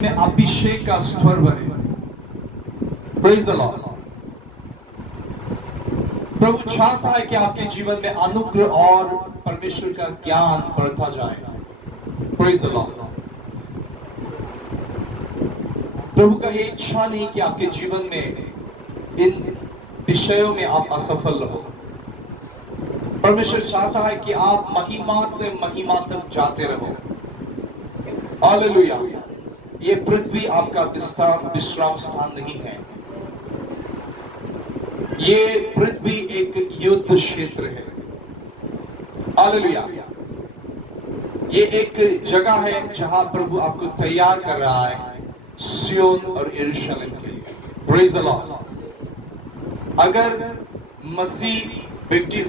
में अभिषेक का स्वर बने। Praise the Lord. प्रभु चाहता है कि आपके जीवन में अनुग्रह और परमेश्वर का ज्ञान बढ़ता जाए। Praise the Lord. प्रभु का ये इच्छा नहीं कि आपके जीवन में इन विषयों में आप असफल रहो। परमेश्वर चाहता है कि आप महिमा से महिमा तक जाते रहो। हालेलुया। ये पृथ्वी आपका विश्राम स्थान नहीं है। ये पृथ्वी एक युद्ध क्षेत्र है। हालेलुया। ये एक जगह है जहां प्रभु आपको तैयार कर रहा है सियोन और यरूशलेम के लिए। Praise the Lord. अगर मसीह व्यक्ति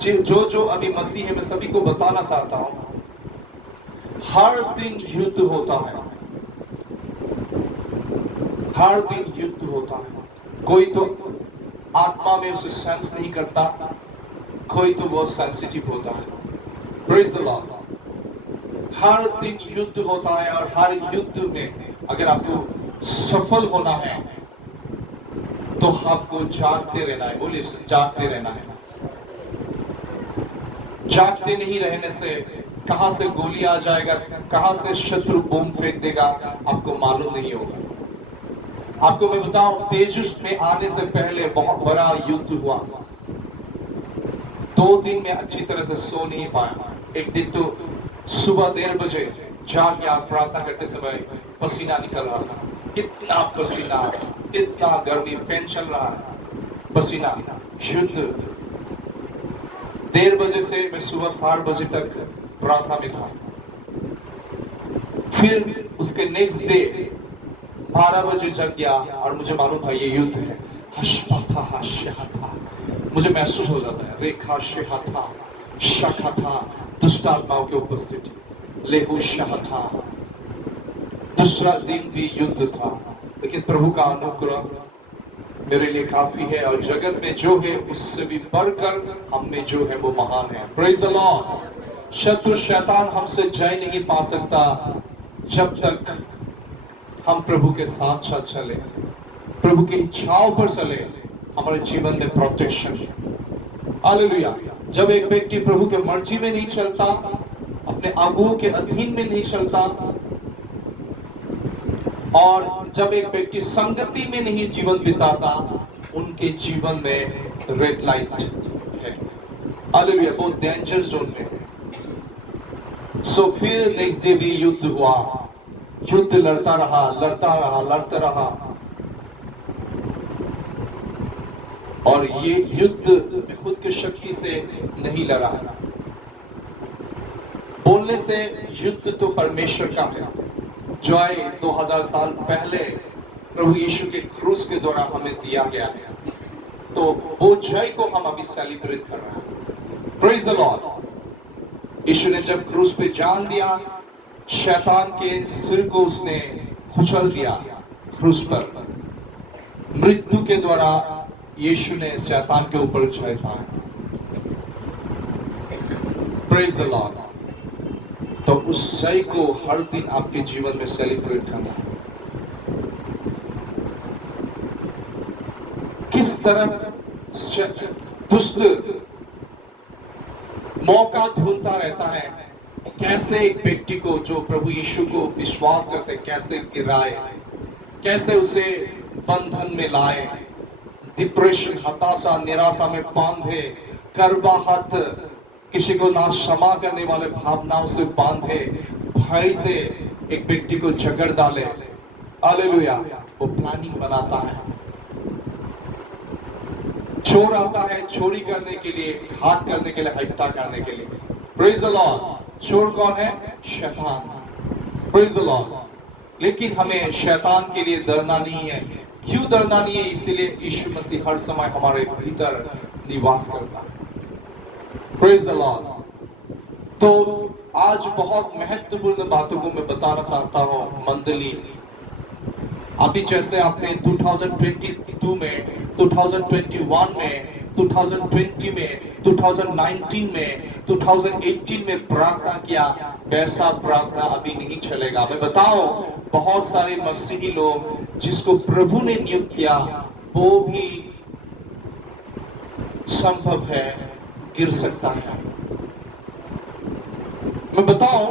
जो अभी मसीह है, मैं सभी को बताना चाहता हूं, हर दिन युद्ध होता है। हर दिन युद्ध होता है। कोई तो आत्मा में उसे सेंस नहीं करता, कोई तो बहुत सेंसिटिव होता है। Praise the Lord. हर दिन युद्ध होता है और हर युद्ध में अगर आपको सफल होना है तो आपको जागते रहना है। बोलिए, जागते रहना है। जागते नहीं रहने से कहां से गोली आ जाएगा, कहां से शत्रु बम फेंक देगा, आपको मालूम नहीं होगा। आपको मैं बताऊं, तेजस में आने से पहले बहुत बड़ा युद्ध हुआ। 2 दिन में अच्छी तरह से सो नहीं पाया। एक दिन तो सुबह 1:30 बजे जाके आप प्रार्थना करते समय पसीना निकल रहा था। इतना पसीना, इतना गर्मी, फैन चल रहा है, पसीना। युद्ध 1:30 बजे से मैं सुबह 7 बजे तक प्रार्थना में था। फिर उसके नेक्स्ट डे 12 बजे जग गया और मुझे मालूम था ये युद्ध है। मुझे महसूस हो जाता है रेखा शेहा शाखा था, दुष्ट आत्माओं की उपस्थिति, लेहू शाह था। दूसरा दिन भी युद्ध था, लेकिन प्रभु का अनुग्रह मेरे लिए काफी है और जगत में जो है उससे भी बढ़कर हम में जो है वो महान है। Praise the Lord. शत्रु शैतान हमसे जय नहीं पा सकता जब तक हम प्रभु के साथ साथ चले, प्रभु की इच्छाओं पर चले। हमारे जीवन में प्रोटेक्शन है। हालेलुया। जब एक व्यक्ति प्रभु के मर्जी में नहीं चलता, अपने अगुओं के अधीन में नहीं चलता, और जब एक व्यक्ति संगति में नहीं जीवन बिताता, उनके जीवन में रेड लाइट है। हालेलुया। बहुत डेंजर जोन में। सो फिर नेक्स्ट डे भी युद्ध हुआ। युद्ध लड़ता रहा, लड़ता रहा। और ये युद्ध में खुद की शक्ति से नहीं लड़ा। बोलने से युद्ध तो परमेश्वर का है। जय 2000 साल पहले प्रभु यीशु के क्रूस के द्वारा हमें दिया गया है, तो वो जय को हम अभी सेलिब्रेट कर रहे हैं। Praise the Lord. यीशु ने जब क्रूस पे जान दिया, शैतान के सिर को उसने कुचल दिया क्रूस पर। मृत्यु के द्वारा यीशु ने शैतान के ऊपर जय पाया। Praise the Lord. तो उस जय को हर दिन आपके जीवन में सेलिब्रेट करना है। किस तरह दुष्ट मौका ढूंढता रहता है, कैसे एक व्यक्ति को जो प्रभु यीशु को विश्वास करते कैसे गिराए, कैसे उसे बंधन में लाए, डिप्रेशन, हताशा, निराशा में बांधे, करवाहट, किसी को ना क्षमा करने वाले भावनाओं से बांधे, भय से एक व्यक्ति को जकड़ डाले। हालेलुया। वो प्लानिंग बनाता है। चोर आता है चोरी करने के लिए, घात करने के लिए, हत्या करने के लिए। Praise the Lord. चोर कौन है? शैतान। Praise the Lord. लेकिन हमें शैतान के लिए डरना नहीं है। क्यों डरना नहीं है? इसलिए यीशु मसीह हर समय हमारे भीतर निवास करता है। Praise the Lord. तो आज बहुत महत्वपूर्ण बातों को मैं बताना चाहता हूं मंडली। अभी जैसे आपने 2022 में, 2021 में, 2020 में, 2019 में, 2018 में प्रार्थना किया, वैसा प्रार्थना अभी नहीं चलेगा। मैं बताऊं, बहुत सारे मसीही लोग जिसको प्रभु ने नियुक्त किया वो भी संभव है गिर सकता है। मैं बताऊं,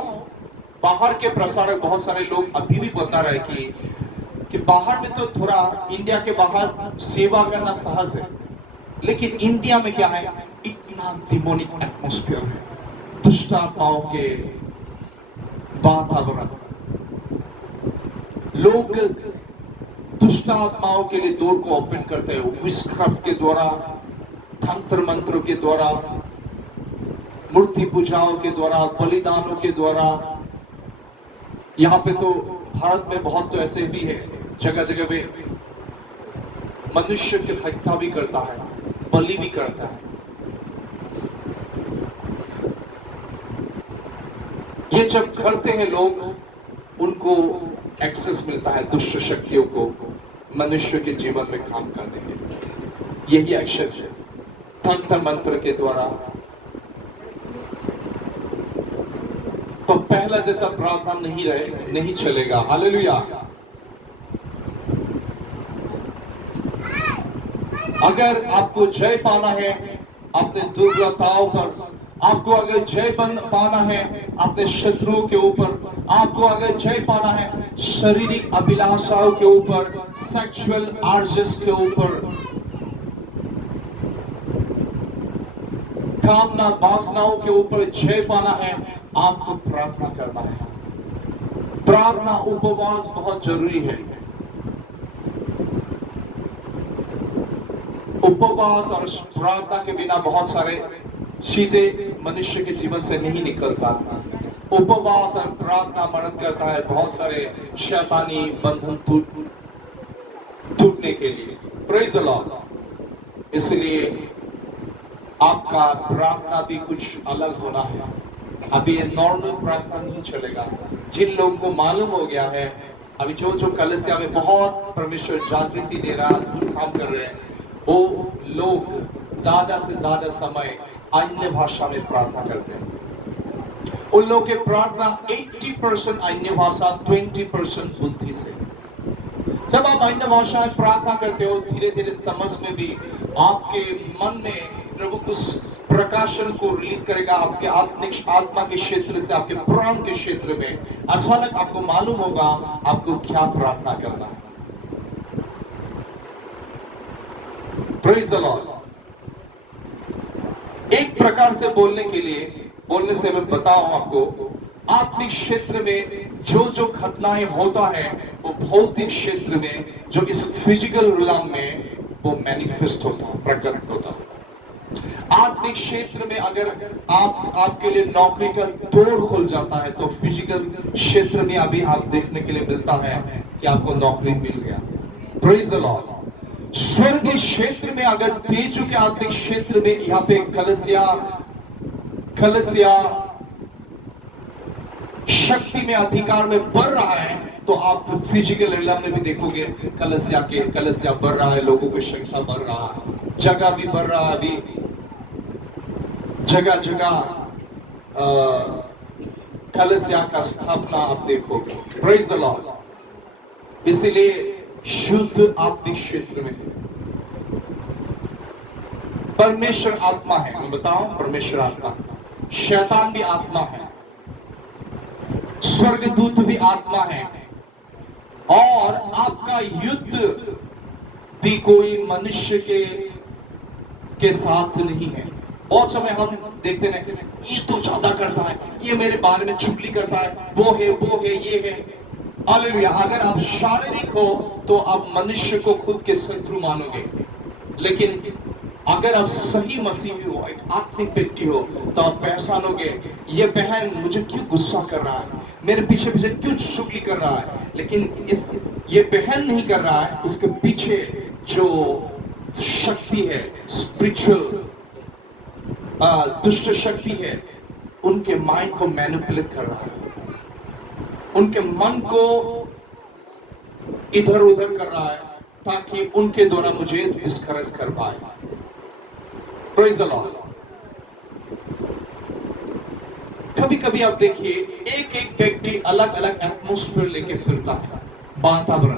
बाहर के प्रसारक बहुत सारे लोग अभी भी बता रहे कि बाहर में तो थोड़ा इंडिया के बाहर सेवा करना सहज है, लेकिन इंडिया में क्या है, इतना डिमोनिक एटमॉस्फेयर है, दुष्ट आत्माओं के वातावरण, लोग दुष्ट आत्माओं के लिए डोर को ओपन करते हैं विषक्राफ्ट के द्वारा, तंत्र मंत्रों के द्वारा, मूर्ति पूजाओं के द्वारा, बलिदानों के द्वारा। यहाँ पे तो भारत में बहुत तो ऐसे भी है, जगह जगह पे मनुष्य की हत्या भी करता है, बलि भी करता है। ये जब करते हैं लोग, उनको एक्सेस मिलता है दुष्ट शक्तियों को मनुष्य के जीवन में काम करने के लिए। यही एक्सेस है तंत्र मंत्र के द्वारा। तो पहला जैसा प्रार्थना नहीं चलेगा। हालेलुया। अगर आपको जय पाना है अपने दुर्बलताओं पर, आपको अगर जय पाना है अपने शत्रुओं के ऊपर, आपको अगर जय पाना है शारीरिक अभिलाषाओं के ऊपर, सेक्सुअल आर्जेस के ऊपर, कामना वासनाओं के ऊपर जय पाना है, आपको प्रार्थना करना है। प्रार्थना उपवास बहुत जरूरी है। उपवास और प्रार्थना के बिना बहुत सारे चीजें मनुष्य के जीवन से नहीं निकलता। उपवास और प्रार्थना मदद करता है बहुत सारे शैतानी बंधन टूटने के लिए। Praise the Lord. इसलिए आपका प्रार्थना भी कुछ अलग होना है। अभी ये नॉर्मल प्रार्थना नहीं चलेगा। जिन लोगों को मालूम हो गया है, अभी जो कलीसिया में बहुत परमेश्वर जागृति दे रहा है, काम कर रहे हैं, वो लोग ज्यादा से ज्यादा समय अन्य भाषा में प्रार्थना करते हैं। उन लोगों के प्रार्थना 80% अन्य भाषा, 20% बुद्धि से। जब आप अन्य भाषा में प्रार्थना करते हो, धीरे धीरे समझ में भी आपके मन में प्रभु उस प्रकाशन को रिलीज करेगा आपके आत्मिक आत्मा के क्षेत्र से, आपके प्राण के क्षेत्र में। अचानक आपको मालूम होगा आपको क्या प्रार्थना करना है। Praise the Lord. एक प्रकार से बोलने से मैं बताऊं आपको, आत्मिक क्षेत्र में जो घटनाएं होता है वो भौतिक क्षेत्र में, जो इस फिजिकल रिलम में वो मैनिफेस्ट होता है, प्रकट होता है। आत्मिक क्षेत्र में अगर आपके लिए नौकरी का द्वार खुल जाता है, तो फिजिकल क्षेत्र में अभी आप देखने के लिए मिलता है कि आपको नौकरी मिल गया। Praise the Lord. स्वर्ग क्षेत्र में अगर तेजु के आत्मिक क्षेत्र में यहाँ पे कलसिया शक्ति में अधिकार में बढ़ रहा है, तो आप फिजिकल रिलम में भी देखोगे कलसिया बढ़ रहा है, लोगों की संख्या बढ़ रहा है, जगह भी बढ़ रहा है। अभी जगह जगह कलसिया का स्थापना आप देखोगे। Praise the Lord. इसलिए शुद्ध आत्मिक क्षेत्र में परमेश्वर आत्मा है। मैं बताऊं, परमेश्वर आत्मा, शैतान भी आत्मा है, स्वर्गदूत भी आत्मा है, और आपका युद्ध भी कोई मनुष्य के साथ नहीं है। बहुत समय हम देखते हैं ये तो ज्यादा करता है, ये मेरे बारे में चुगली करता है, वो है ये है। हालेलुया। अगर आप शारीरिक हो तो आप मनुष्य को खुद के शत्रु मानोगे, लेकिन अगर आप सही मसीही हो, एक आत्मिक व्यक्ति हो, तो आप पहचानोगे ये बहन मुझे क्यों गुस्सा कर रहा है, मेरे पीछे क्यों चुगली कर रहा है, लेकिन ये बहन नहीं कर रहा है, उसके पीछे जो शक्ति है, स्पिरिचुअल दुष्ट शक्ति है, उनके माइंड को मैनिपुलेट कर रहा है, उनके मन को इधर उधर कर रहा है, ताकि उनके द्वारा मुझे डिस्करेज कर पाए। Praise the Lord. कभी कभी आप देखिए एक एक व्यक्ति अलग अलग एटमोस्फेयर लेके फिरता है, वातावरण।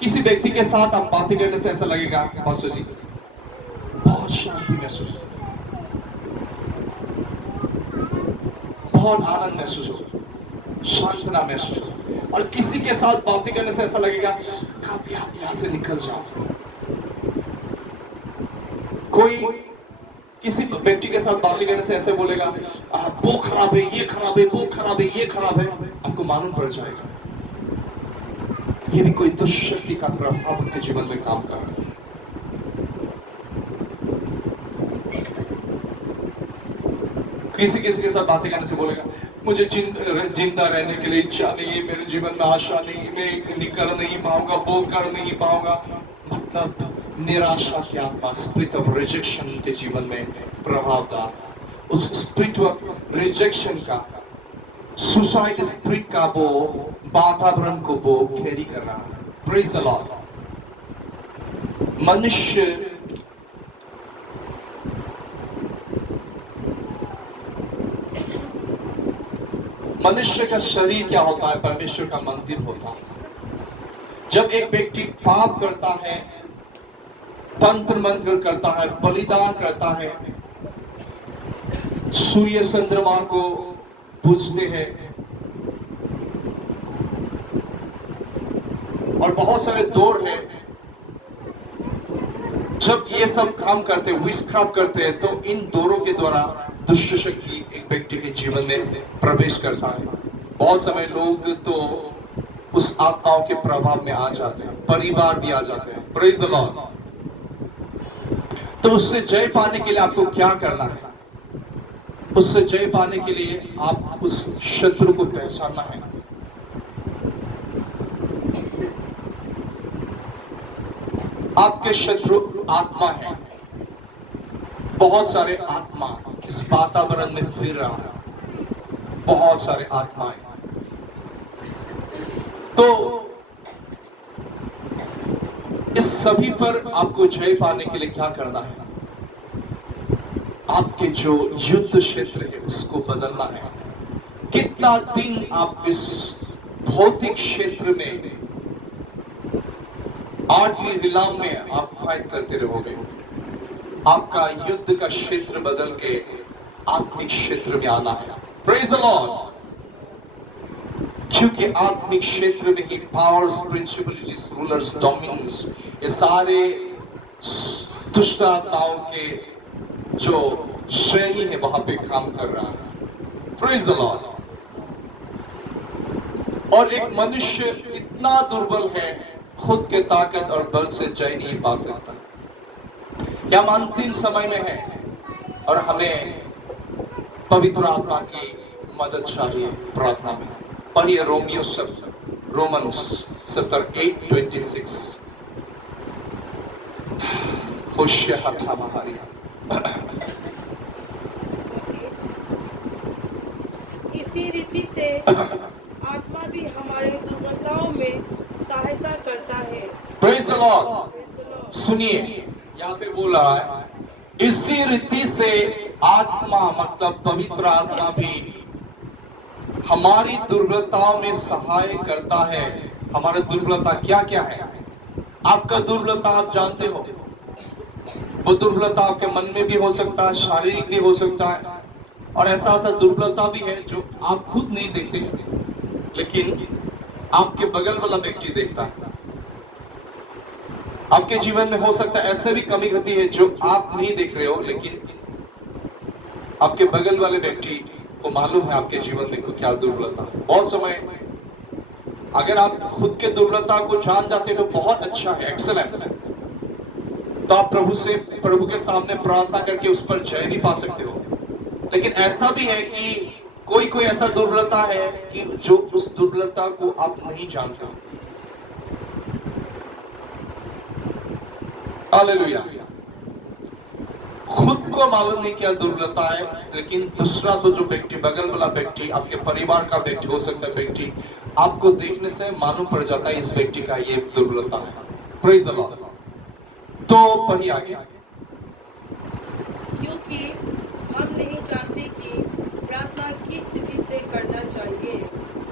किसी व्यक्ति के साथ आप बातें करने से ऐसा लगेगा पास्टर जी बहुत शांति महसूस हो, बहुत आनंद महसूस हो, शांतना महसूस हो। और किसी के साथ बातें करने से ऐसा लगेगा कब यहां से निकल जाओ। कोई किसी व्यक्ति के साथ बातें करने से ऐसे बोलेगा वो खराब है, ये खराब है, वो खराब है, ये खराब है। आपको मालूम पड़ जाएगा ये भी कोई दुष्शक्ति का प्रभाव उनके जीवन में काम कर रहा है। किसी किसी के साथ बातें करने से बोलेगा मुझे जिंदा रहने के लिए इच्छा नहीं है, मेरे जीवन में आशा नहीं, मैं कर नहीं पाऊंगा, वो कर नहीं पाऊंगा। मतलब निराशा की आत्मा, स्पिरिट ऑफ रिजेक्शन के जीवन में प्रभाव डाल। उस स्पिरिट ऑफ रिजेक्शन का, सुसाइड स्पिरिट का वो वातावरण को वो कैरी कर रहा है। Praise the Lord. मनुष्य का शरीर क्या होता है? परमेश्वर का मंदिर होता है। जब एक व्यक्ति पाप करता है, तंत्र मंत्र करता है, बलिदान करता है, सूर्य चंद्रमा को पूजते हैं और बहुत सारे दौर है, जब ये सब काम करते हैं, विश्राम करते हैं, तो इन दौरों के द्वारा दुष्ट शक्ति एक व्यक्ति के जीवन में प्रवेश करता है। बहुत समय लोग तो उस आत्माओं के प्रभाव में आ जाते हैं, परिवार भी आ जाते हैं। Praise the Lord. तो उससे जय पाने के लिए आपको क्या करना है? उससे जय पाने के लिए आप उस शत्रु को पहचानना है। आपके शत्रु आत्मा है। बहुत सारे आत्मा इस वातावरण में फिर रहा है, बहुत सारे आत्माएं। तो इस सभी पर आपको जय पाने के लिए क्या करना है? आपके जो युद्ध क्षेत्र है उसको बदलना है। कितना दिन आप इस भौतिक क्षेत्र में, आठवीं रीलाम में आप फाइट करते रहोगे? आपका युद्ध का क्षेत्र बदल के आत्मिक क्षेत्र में आना है। Praise the Lord. क्योंकि आत्मिक क्षेत्र में ही पावर्स, प्रिंसिपलिटीज, रूलर्स, डोमिनियंस, ये सारे दुष्ट आत्माओं के जो श्रेणी है वहां पे काम कर रहा है। Praise the Lord. और एक मनुष्य इतना दुर्बल है, खुद के ताकत और बल से जय नहीं पा सकता। या हम अंतिम समय में है और हमें पवित्र आत्मा की मदद चाहिए प्रार्थना में। पढ़िए रोमन्स 7:8-26। होशियार महारिया। इसी रीति से आत्मा भी हमारे दुर्बलताओं में सहायता करता है। Praise the Lord. सुनिए, यहाँ पे बोला है इसी रीति से आत्मा, मतलब पवित्र आत्मा भी हमारी दुर्बलताओं में सहाय करता है। हमारी दुर्बलता क्या क्या है? आपका दुर्बलता आप जानते हो। वो दुर्बलता आपके मन में भी हो सकता है, शारीरिक भी हो सकता है, और ऐसा दुर्बलता भी है जो आप खुद नहीं देखते लेकिन आपके बगल वाला व्यक्ति देखता है। आपके जीवन में हो सकता है ऐसे भी कमी घटी है जो आप नहीं देख रहे हो, लेकिन आपके बगल वाले व्यक्ति को मालूम है आपके जीवन में क्या दुर्बलता है। बहुत समय अगर आप खुद के दुर्बलता को जान जाते हो तो बहुत अच्छा है, एक्सेलेंट। तो आप प्रभु के सामने प्रार्थना करके उस पर जय भी पा सकते हो। लेकिन ऐसा भी है कि कोई ऐसा दुर्बलता है कि जो उस दुर्बलता को आप नहीं जानते। हालेलुया। खुद को मालूम नहीं क्या दुर्बलता है, लेकिन दूसरा तो जो व्यक्ति, बगल वाला व्यक्ति, आपके परिवार का व्यक्ति हो सकता है, व्यक्ति आपको देखने से मालूम पड़ जाता है इस व्यक्ति का ये दुर्बलता है। Praise the Lord. तो पढ़िए आगे। क्योंकि हम नहीं जानते कि प्रार्थना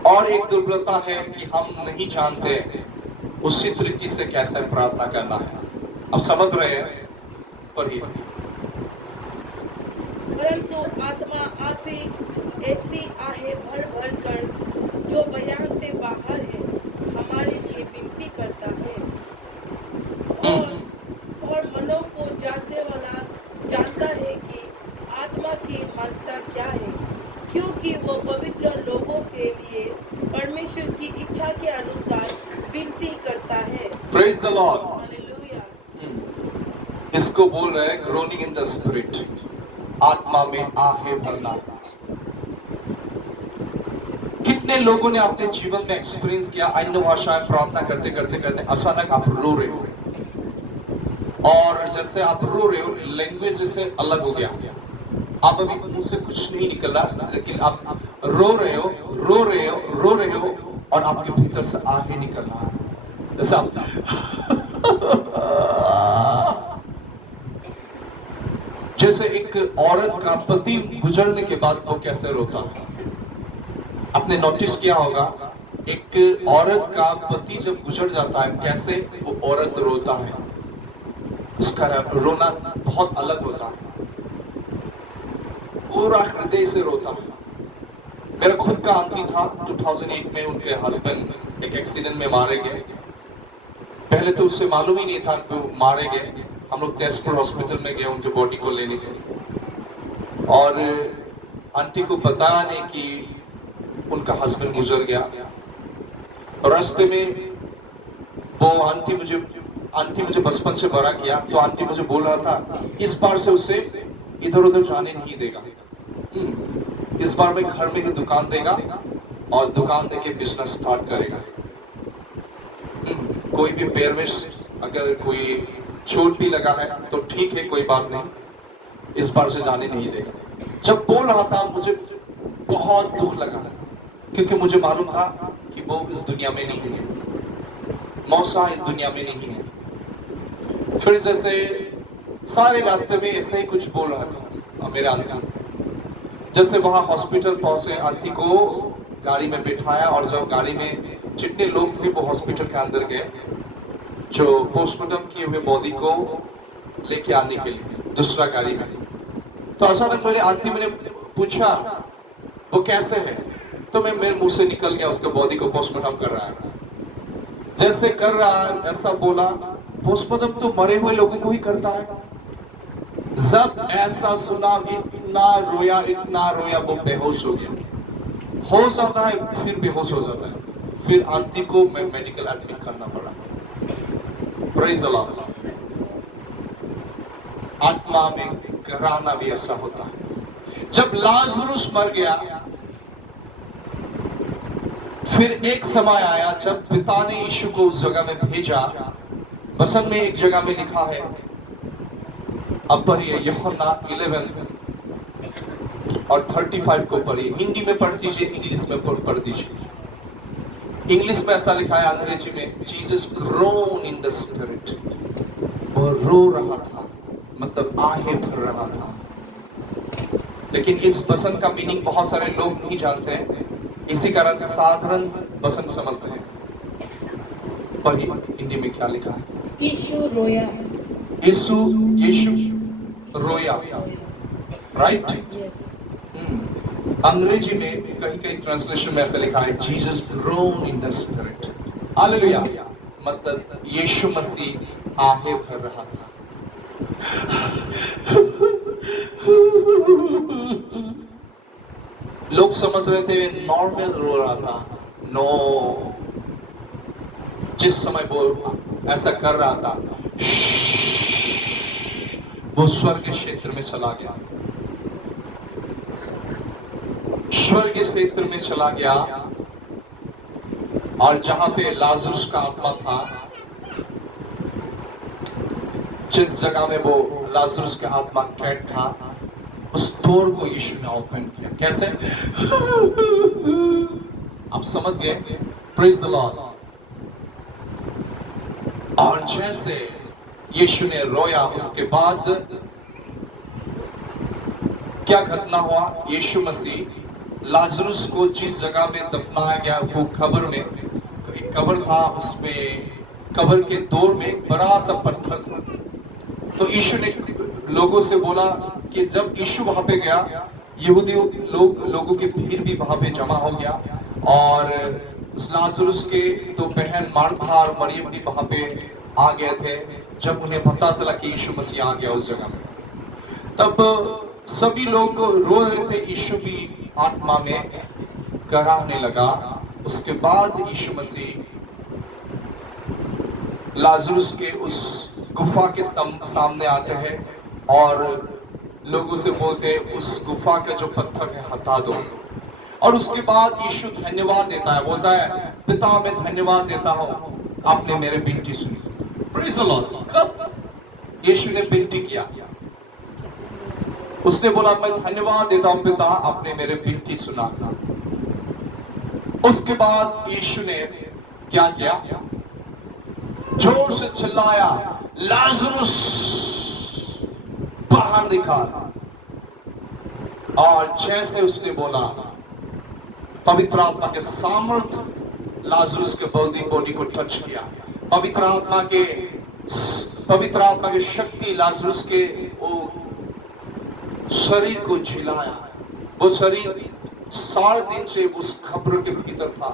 और एक दुर्बलता है कि हम नहीं जानते उसी तरीके से कैसे प्रार्थना करना है। अब समझ रहे हैं? पढ़िए। परंतु आत्मा आती ऐसी आहें भर भर कर जो बयान से बाहर है हमारे लिए विनती करता है और मनों को जानने वाला जानता है कि आत्मा की मनसा क्या है, क्योंकि वो पवित्र लोगों के लिए परमेश्वर की इच्छा के अनुसार विनती करता है। Praise the Lord. हालेलुया। इसको बोल रहे हैं ग्रोनिंग इन द स्पिरिट, आत्मा में आहें भरना। कितने लोगों ने अपने जीवन में एक्सपीरियंस किया, अन्य भाषाएं प्रार्थना करते करते करते अचानक आप रो रहे हो, और जैसे आप रो रहे हो लैंग्वेज जैसे अलग हो गया, आप अभी मुंह से कुछ नहीं निकल रहा, लेकिन आप रो रहे हो रो रहे हो रो रहे हो और आपके भीतर से आहें निकल रहा है। जैसे आप जैसे एक औरत का पति गुजरने के बाद वो कैसे रोता है। आपने नोटिस किया होगा एक औरत का पति जब गुजर जाता है कैसे वो औरत रोता है, उसका रोना बहुत अलग होता है, पूरा हृदय से रोता है। मेरा खुद का आंटी था, 2008 में उनके हस्बैंड एक एक्सीडेंट में मारे गए। पहले तो उससे मालूम ही नहीं था कि वो मारे गए। हम लोग तेजपुर हॉस्पिटल में गए उनके बॉडी को लेने के लिए, और आंटी को पता नहीं कि उनका हस्बैंड गुजर गया। रास्ते में वो आंटी मुझे बचपन से बड़ा किया, तो आंटी मुझे बोल रहा था इस बार से उसे इधर उधर जाने नहीं देगा, इस बार में घर में ही दुकान देगा और दुकान देके बिजनेस स्टार्ट करेगा। कोई भी पैर में अगर कोई चोट भी लगा है तो ठीक है, कोई बात नहीं, इस बार से जाने नहीं देगा। जब बोल रहा था मुझे बहुत दुख लगा, क्योंकि मुझे मालूम था कि वो इस दुनिया में नहीं है, मौसा इस दुनिया में नहीं है। फिर जैसे सारे रास्ते में ऐसे ही कुछ बोल रहा था मेरे आंटी। जैसे वहां हॉस्पिटल पहुंचे, आंटी को गाड़ी में बिठाया, और जब गाड़ी में जितने लोग थे वो हॉस्पिटल के अंदर गए जो पोस्टमार्टम किए हुए बॉडी को लेके आने के लिए दूसरा गाड़ी में। तो अचानक मेरे आंटी मैंने पूछा वो कैसे है, तो मेरे मुंह से निकल गया उसके बॉडी को पोस्टमार्टम कर रहा है। जैसे कर रहा है ऐसा बोला, पोस्टमार्टम तो मरे हुए लोगों को ही करता है। जब ऐसा सुना इतना रोया वो बेहोश हो गया। हो जाता है फिर बेहोश हो जाता है, फिर आंटी को मेडिकल एडमिट करना पड़ा। Praise the Lord. आत्मा में कराना भी ऐसा होता है। जब लाजरुस मर गया, फिर एक समय आया जब पिता ने यीशु को उस जगह में भेजा। वचन में एक जगह में लिखा है, अब पढ़िए यूहन्ना 11 और 35 को पढ़िए। हिंदी में पढ़ दीजिए, इंग्लिश में पढ़ दीजिए। इंग्लिश में ऐसा लिखा है, अंग्रेजी में, Jesus grown in the spirit. वो रो रहा था, मतलब आहें भर रहा था। लेकिन इस वचन का मीनिंग बहुत सारे लोग नहीं जानते हैं, इसी कारण साधारण वचन समझते हैं। पढ़िए हिंदी में क्या लिखा है। यीशु रोया। यीशु रोया, राइट। अंग्रेजी में कहीं कहीं ट्रांसलेशन में ऐसा लिखा है, Jesus grown in the spirit. Hallelujah, मतलब यीशु मसीह आहें भर रहा था। लोग समझ रहे थे नॉर्मल रो रहा था। नो, जिस समय वो ऐसा कर रहा था वो स्वर्ग क्षेत्र में चला गया, स्वर्ग क्षेत्र में चला गया। और जहां पे लाजरुस का आत्मा था, जिस जगह में वो लाजरुस का आत्मा कैद था, उस डोर को यीशु ने ओपन किया। कैसे? आप समझ गए? Praise the Lord. और जैसे यीशु ने रोया, उसके बाद क्या घटना हुआ? यीशु मसीह लाजरुस को जिस जगह में दफनाया गया वो कब्र में, एक कब्र था, उसमें कब्र के दौर में एक बड़ा सा पत्थर था। तो यीशु ने लोगों से बोला कि जब यीशु वहां पे गया, यहूदी लोगों की भीड़ भी वहां पे जमा हो गया, और उस लाजरुस के दो बहन मार्था और मरियम भी वहां पे आ गए थे। जब उन्हें पता चला कि यीशु मसीह आ गया उस जगह में, तब सभी लोग रो रहे थे। यीशु भी आत्मा में कराहने लगा। उसके बाद यीशु मसीह लाजरुस के उस गुफा के सामने आते हैं और लोगों से बोलते हैं उस गुफा का जो पत्थर है हटा दो। और उसके बाद यीशु धन्यवाद देता है, बोलता है पिता मैं धन्यवाद देता हूं, आपने मेरे विनती सुनी। Praise the Lord. कब यीशु ने विनती किया? उसने बोला मैं धन्यवाद देता हूं पिता, आपने मेरे विनती सुना। उसके बाद यीशु ने क्या किया? जोर से चिल्लाया, लाजरुस बाहर निकाल। और जैसे उसने बोला, पवित्र आत्मा के सामर्थ्य लाजरुस के बॉडी को टच किया। पवित्र आत्मा की शक्ति लाजरुस के वो शरीर को झिलाया। वो शरीर 7 दिन से उस कब्र के भीतर था,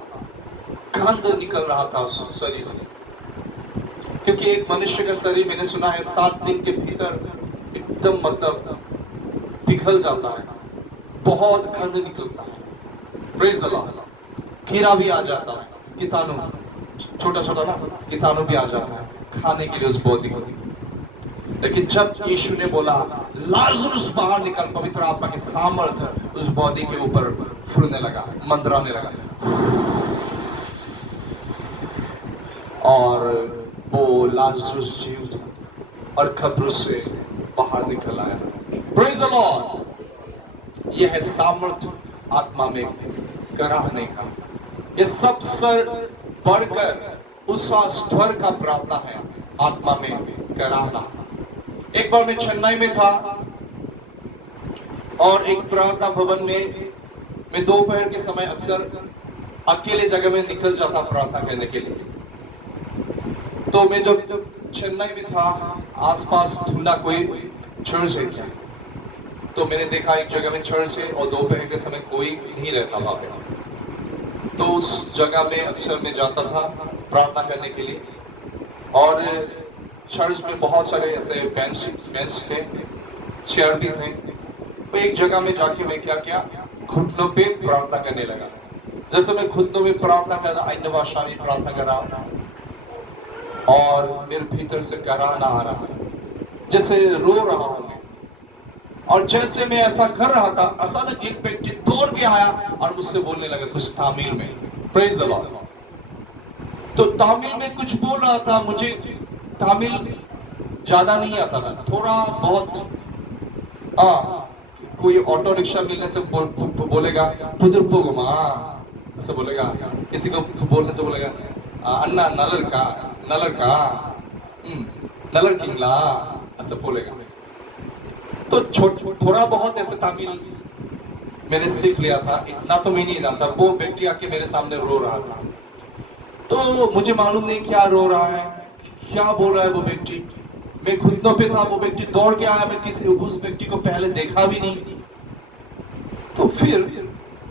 गंध निकल रहा था उस शरीर से, क्योंकि एक मनुष्य का शरीर मैंने सुना है 7 दिन के भीतर एकदम मतलब पिघल जाता है, बहुत गंध निकलता है। Praise the Lord. कीड़ा भी आ जाता है, कीटाणु, छोटा छोटा ना कीटाणु भी आ जाता है खाने के लिए उस बॉडी को। लेकिन जब यीशु ने बोला लाजरुस बाहर निकल, पवित्र आत्मा के सामर्थ्य उस बॉडी के ऊपर फूलने लगा, मंडराने लगा, और वो लाजरुस जीवित और कब्र से बाहर निकल आया। Praise the Lord. यह है सामर्थ्य आत्मा में कराहने का। यह सबसे बढ़कर उस स्वर का प्रार्थना है, आत्मा में कराहना। एक बार मैं चेन्नई में था और एक प्रार्थना भवन में मैं दोपहर के समय अक्सर अकेले जगह में निकल जाता प्रार्थना करने के लिए। तो मैं जब चेन्नई में था, आसपास ढूंढा कोई चर्च है क्या, तो मैंने देखा एक जगह में चर्च है और दोपहर के समय कोई नहीं रहता वहां पे। तो उस जगह में अक्सर मैं जाता था प्रार्थना करने के लिए, और चर्च में बहुत सारे ऐसे बेंच थे, चेयर भी थे। तो एक जगह में जाके मैं क्या किया, घुटनों पे प्रार्थना करने लगा। जैसे मैं घुटनों में प्रार्थना कर रहा, अन्य भाषा में प्रार्थना कर रहा, और मेरे भीतर से कराहना आ रहा है, जैसे रो रहा हूं। और जैसे मैं ऐसा कर रहा था, अचानक एक व्यक्ति दौड़ के आया और मुझसे बोलने लगा कुछ तमिल में। Praise the Lord. तो तमिल में कुछ बोल रहा था। मुझे तमिल ज्यादा नहीं आता था, थोड़ा बहुत। कोई ऑटो रिक्शा मिलने से बोलेगा पुदुरपोगमा ऐसे बोलेगा, किसी को बोलने से बोलेगा अन्ना नलर का नलर किंगला ऐसे बोलेगा। तो थोड़ा बहुत ऐसे तमिल मैंने सीख लिया था, इतना तो मैं नहीं जानता। वो व्यक्ति आके मेरे सामने रो रहा था, तो मुझे मालूम नहीं क्या रो रहा है, क्या बोल रहा है वो व्यक्ति। मैं घुटनों पे था, वो व्यक्ति दौड़ के आया, मैं किसी उस व्यक्ति को पहले देखा भी नहीं। तो फिर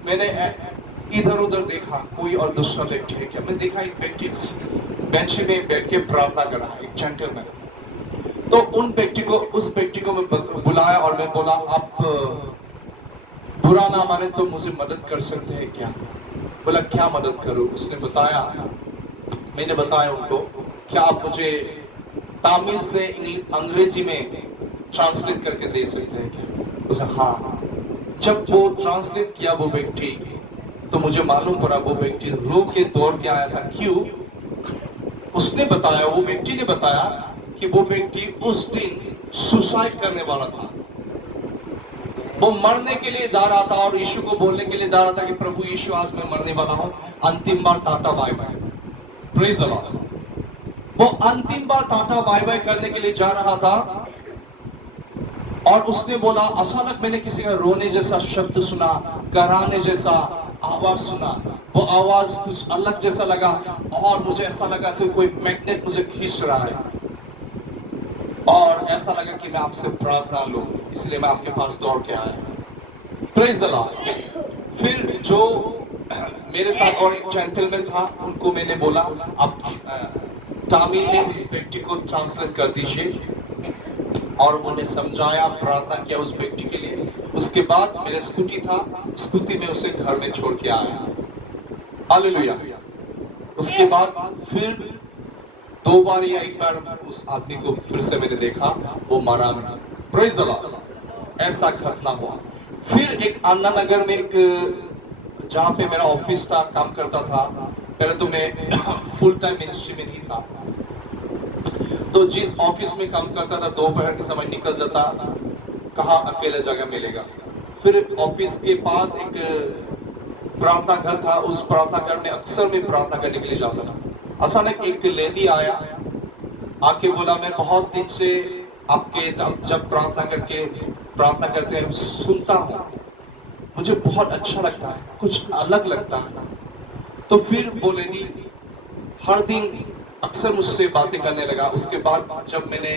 मैंने इधर उधर देखा कोई और दूसरा व्यक्ति है क्या। मैं देखा एक व्यक्ति बेंच में बैठ के प्रार्थना कर रहा है, एक जेंटलमैन। तो उस व्यक्ति को मैं बुलाया और मैं बोला आप बुरा ना माने तो मुझे मदद कर सकते हैं क्या। बोला क्या मदद करूं। उसने बताया, मैंने बताया उनको, क्या आप मुझे तमिल से अंग्रेजी में ट्रांसलेट करके दे सकते हैं क्या। उसे हाँ। जब वो ट्रांसलेट किया वो व्यक्ति, तो मुझे मालूम पड़ा वो व्यक्ति रो के दौड़ के आया था। क्यों? उसने बताया, वो व्यक्ति ने बताया कि वो व्यक्ति उस दिन सुसाइड करने वाला था। वो मरने के लिए जा रहा था और यीशु को बोलने के लिए जा रहा था कि प्रभु यीशु आज मैं मरने वाला हूं, अंतिम बार tata bye bye. Praise the lord. वो अंतिम बार टाटा बाय बाय करने के लिए जा रहा था और उसने बोला अचानक मैंने किसी का रोने जैसा शब्द सुना, कराने जैसा आवाज सुना। वो आवाज कुछ अलग जैसा लगा और मुझे ऐसा लगा जैसे कोई मैग्नेट मुझे खींच रहा है और ऐसा लगा कि मैं आपसे प्रार्थना लूं, इसलिए मैं आपके पास दौड़ के आया। Praise the Lord. फिर जो मेरे साथ और एक जेंटलमैन था, उनको मैंने बोला आप तामिल में उस व्यक्ति को ट्रांसलेट कर दीजिए और उन्हें समझाया, प्रार्थना किया उस व्यक्ति के लिए। उसके बाद मेरे स्कूटी था, स्कूटी में उसे घर में छोड़ के आया। हालेलुया। उसके बाद फिर 2 बार या 1 बार उस आदमी को फिर से मैंने देखा, वो मरा नहीं। Praise the Lord. ऐसा घटना हुआ। फिर एक अन्ना नगर में एक जहाँ पे मेरा ऑफिस था, काम करता था, पहले तो मैं फुल टाइम मिनिस्ट्री में नहीं था, तो जिस ऑफिस में काम करता था दोपहर के समय निकल जाता, कहाँ अकेले जगह मिलेगा। फिर ऑफिस के पास एक प्रार्थना घर था, उस प्रार्थना घर में अक्सर मैं प्रार्थना करने के लिए जाता था। अचानक एक लेडी आया, आके बोला मैं बहुत दिन से आपके जब प्रार्थना करते हैं सुनता हूँ, मुझे बहुत अच्छा लगता है, कुछ अलग लगता है। तो फिर वो लेडी हर दिन अक्सर मुझसे बातें करने लगा। उसके बाद जब मैंने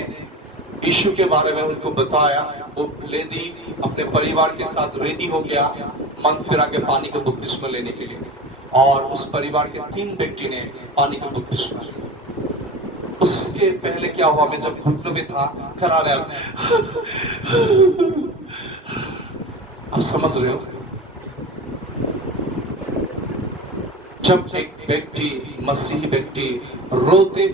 यीशु के बारे में उनको बताया, वो लेडी अपने परिवार के साथ रेडी हो गया मन फिरा के पानी का बपतिस्मा लेने के लिए, और उस परिवार के 3 व्यक्ति ने पानी का बपतिस्मा लिया। उसके पहले क्या हुआ, मैं जब घुटनों में था, कराने आप समझ रहे हो, जब एक व्यक्ति, मसीही व्यक्ति रोते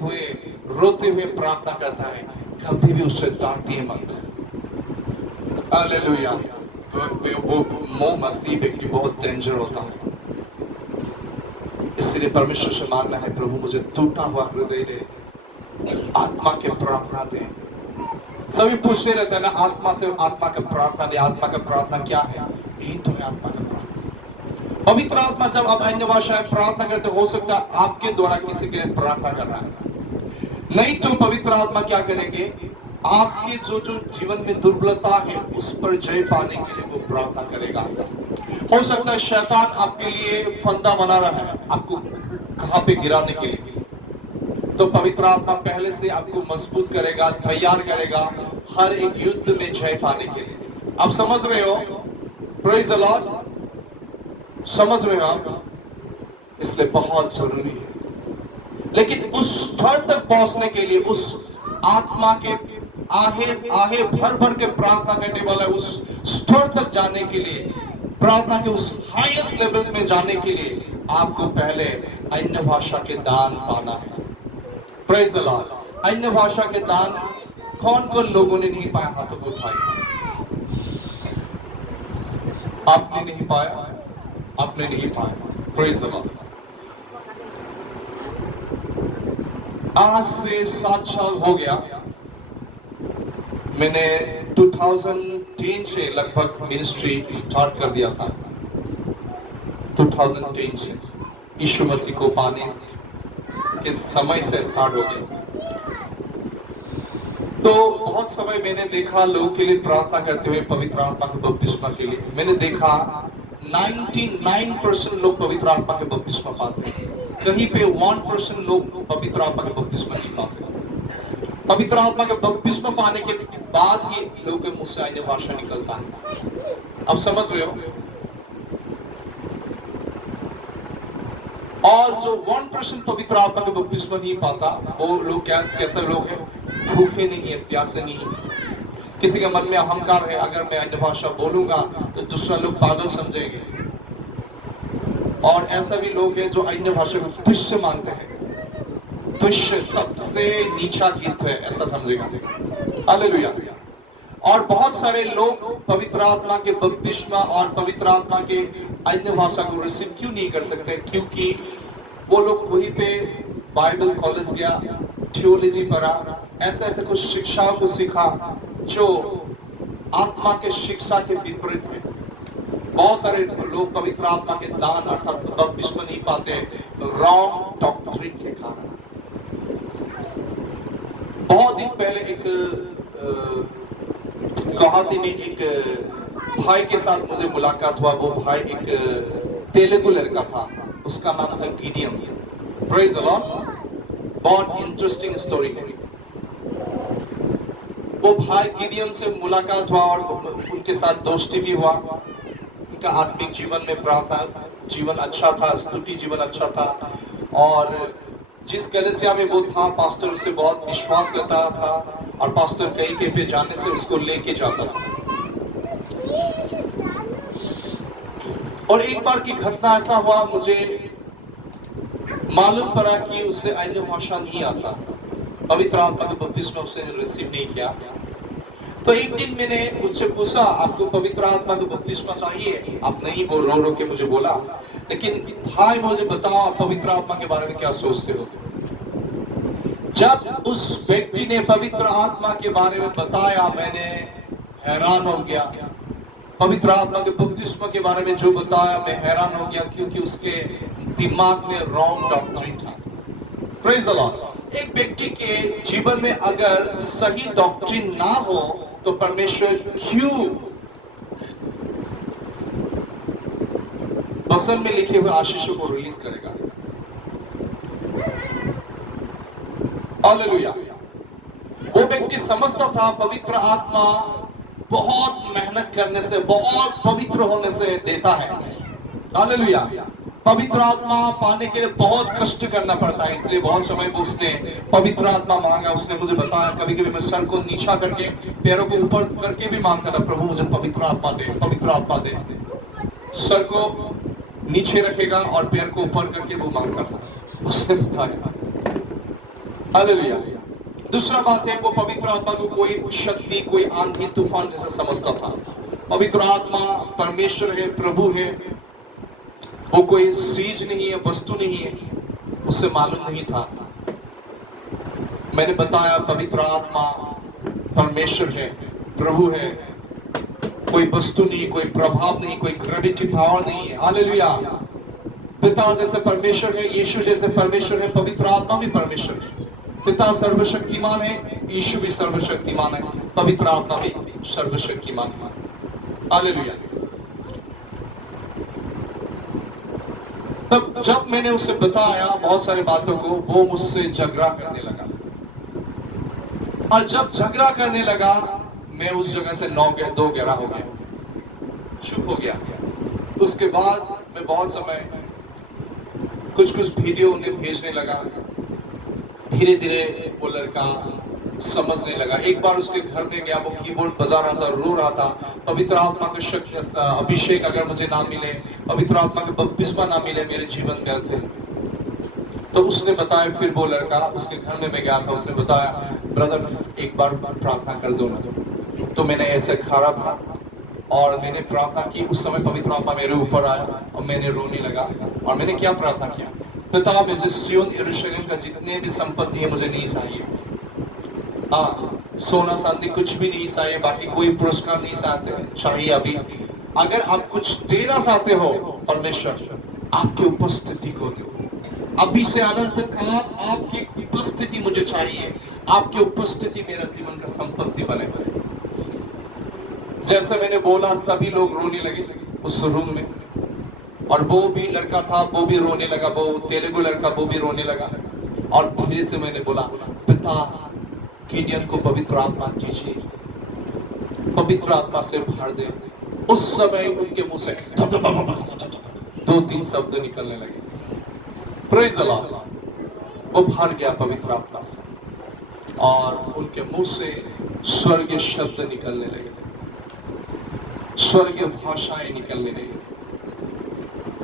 हुए प्रार्थना करता है, कभी भी उसे डांटिए मत। हालेलुया। वो मसीही व्यक्ति बहुत डेंजर होता है। इसलिए परमेश्वर से मांगना है, प्रभु मुझे टूटा हुआ हृदय दे, आत्मा के प्रार्थना दे। सभी पूछते रहते हैं ना, आत्मा से आत्मा का प्रार्थना दे। आत्मा का प्रार्थना क्या है? यही तो है आत्मा का प्रार्थना। पवित्र आत्मा जब आप अन्य भाषा में प्रार्थना करते, हो सकता है आपके द्वारा किसी के लिए प्रार्थना कर रहा है, नहीं तो पवित्र आत्मा क्या करेंगे, आपके जो जीवन में दुर्बलता है उस पर जय पाने के लिए वो प्रार्थना करेगा। हो सकता है शैतान आपके लिए फंदा बना रहा है, आपको कहां पे गिराने के लिए, तो पवित्र आत्मा पहले से आपको मजबूत करेगा, तैयार करेगा हर एक युद्ध में जय पाने के लिए। आप समझ रहे हो? Praise the Lord. समझ रहे हो आप? इसलिए बहुत जरूरी है। लेकिन उस स्तर तक पहुंचने के लिए, उस आत्मा के आहे भर के प्रार्थना करने वाला उस स्तर तक जाने के लिए, प्रार्थना के उस हाईएस्ट लेवल में जाने के लिए आपको पहले अन्य भाषा के दान पाना है। Praise the Lord. अन्य भाषा के दान कौन कौन लोगों ने नहीं पाया? हाथों को उठाइए। आपने नहीं पाया? आपने नहीं पाया। Praise the Lord. आज से 7 साल हो गया, मैंने 2010 से लगभग मिनिस्ट्री स्टार्ट कर दिया था। 2010 से यीशु मसीह को पाने के समय से स्टार्ट हो गया। तो बहुत समय मैंने देखा लोगों के लिए प्रार्थना करते हुए पवित्र आत्मा के बपतिस्मा के लिए। मैंने देखा 99% लोग पवित्र आत्मा के बपतिस्मा पाते हैं, कहीं पे 1% लोग पवित्र आत्मा के बपतिस्मा नहीं पाते। पवित्र आत्मा के बपतिस्मा पाने के बाद ही लोगों के मुंह से अन्य भाषा निकलता है। अब समझ रहे हो? और जो 1% पवित्र आत्मा के बपतिस्मा नहीं पाता, वो लोग कैसे लोग हैं? भूखे नहीं है, प्यासे नहीं है। किसी के मन में अहंकार है, अगर मैं अन्य भाषा बोलूंगा तो दूसरा लोग पागल समझेंगे। और ऐसा भी लोग हैं जो अन्य भाषा को तुच्छ मानते हैं। तुच्छ सबसे नीचा गीत है, ऐसा समझेगा। हालेलुया। और बहुत सारे लोग पवित्र आत्मा के बपतिस्मा और पवित्र आत्मा के अन्य भाषा को रिसीव क्यों नहीं कर सकते? क्योंकि वो लोग वहीं पे बाइबल कॉलेज गया, थियोलॉजी पढ़ा, ऐसे कुछ शिक्षाओं को सीखा जो आत्मा के शिक्षा के विपरीत है। बहुत सारे लोग पवित्र आत्मा के दान अर्थात बपतिस्मा नहीं पाते रॉन्ग डॉक्ट्रिन के कारण। बहुत दिन पहले एक गुवाहाटी में एक भाई के साथ मुझे मुलाकात हुआ। वो भाई एक तेलुगु लड़का था, उसका नाम था गिडियन। Praise the Lord. बहुत इंटरेस्टिंग स्टोरी है। वो भाई गिडियन से मुलाकात हुआ और उनके साथ दोस्ती भी हुआ। उनका आत्मिक जीवन में प्रार्थना जीवन अच्छा था, स्तुति जीवन अच्छा था, और जिस कलीसिया में वो था पास्टर उसे बहुत विश्वास करता था और पास्टर कहीं पे जाने से उसको लेके जाता था। और एक बार की घटना ऐसा हुआ, मुझे मालूम पड़ा कि उसे अन्य भाषा नहीं आता, पवित्र आत्मा का बपतिस्मा उसने रिसीव नहीं किया। तो एक दिन मैंने उससे पूछा, आपको पवित्र आत्मा का बपतिस्मा चाहिए? आप नहीं, वो रो रो के मुझे बोला, लेकिन भाई मुझे बताओ आप पवित्र आत्मा के बारे में क्या सोचते हो? जब उस व्यक्ति ने पवित्र आत्मा के बारे में बताया, मैंने हैरान हो गया। पवित्र आत्मा के बपतिस्मा के बारे में जो बताया, मैं हैरान हो गया, क्योंकि उसके दिमाग में रॉन्ग डॉक्ट्रिन था। Praise the Lord. एक व्यक्ति के जीवन में अगर सही डॉक्ट्रिन ना हो तो परमेश्वर क्यों वचन में लिखे हुए आशीषों को रिलीज करेगा? हालेलुया। वो व्यक्ति समझता था पवित्र आत्मा बहुत मेहनत करने से, बहुत पवित्र होने से देता है। हालेलुया। पवित्र आत्मा पाने के लिए बहुत कष्ट करना पड़ता है, इसलिए बहुत समय वो उसने पवित्र आत्मा मांगा। उसने मुझे बताया कभी कभी मैं सर को नीचा करके पैरों को ऊपर करके भी मांगता था, प्रभु मुझे पवित्र आत्मा दे, पवित्र आत्मा दे। सर को नीचे रखेगा और पैर को ऊपर करके वो मांगता था, उसने बताया। हालेलुया। दूसरा बात है, वो पवित्र आत्मा को कोई शक्ति, कोई आंधी तूफान जैसा समझता था। पवित्र आत्मा परमेश्वर है, प्रभु है, वो कोई चीज नहीं है, वस्तु नहीं है, उससे मालूम नहीं था। मैंने बताया पवित्र आत्मा परमेश्वर है, प्रभु है, कोई वस्तु नहीं, कोई प्रभाव नहीं, कोई ग्रेविटी पावर नहीं है। हालेलुया। पिता जैसे परमेश्वर है, यीशु जैसे परमेश्वर है, पवित्र आत्मा भी परमेश्वर है। पिता सर्वशक्तिमान है, यीशु भी सर्वशक्तिमान है, पवित्र आत्मा भी सर्वशक्तिमान है। हालेलुया। तब जब मैंने उसे बताया बहुत सारी बातों को, वो मुझसे झगड़ा करने लगा, और जब झगड़ा करने लगा मैं उस जगह से 2 गहरा हो गया, चुप हो गया। उसके बाद मैं बहुत समय कुछ वीडियो उन्हें भेजने लगा। धीरे धीरे वो लड़का समझने लगा। एक बार उसके घर में गया, वो कीबोर्ड बजा रहा था, रो रहा था, पवित्र आत्मा का शक्ति अभिषेक अगर मुझे ना मिले, पवित्र आत्मा का बपतिस्मा ना मिले, मेरे जीवन व्यर्थ है। तो उसने बताया, फिर वो लड़का उसके घर में मैं गया था, उसने बताया ब्रदर एक बार प्रार्थना कर दो ना। तो मैंने ऐसे खड़ा था और मैंने प्रार्थना की। उस समय पवित्र आत्मा मेरे ऊपर आया और मैंने रोने लगा। और मैंने क्या प्रार्थना किया? पिता मुझे सिय्योन यरूशलेम का जितने भी संपत्ति है मुझे नहीं चाहिए, सोना चांदी कुछ भी नहीं चाहिए, बाकी कोई पुरस्कार नहीं चाहिए। अभी अगर आप कुछ देना चाहते हो परमेश्वर, आपकी उपस्थिति को दो। अभी से अनंत काल आपकी उपस्थिति मुझे चाहिए, आपकी उपस्थिति मेरा जीवन का संपत्ति बने। जैसे मैंने बोला सभी लोग रोने लगे उस रूम में, और वो भी लड़का था, वो भी रोने लगा, वो तेलुगु लड़का वो भी रोने लगा। और धीरे से मैंने बोला, पिता गिडियन को पवित्र आत्मा दीजिए, पवित्र आत्मा से भर दे। उस समय उनके मुंह से 2-3 शब्द निकलने लगे। Praise the lord. वो भर गया पवित्र आत्मा से और उनके मुंह से स्वर्गीय शब्द निकलने लगे, स्वर्गीय भाषाएं निकलने लगी।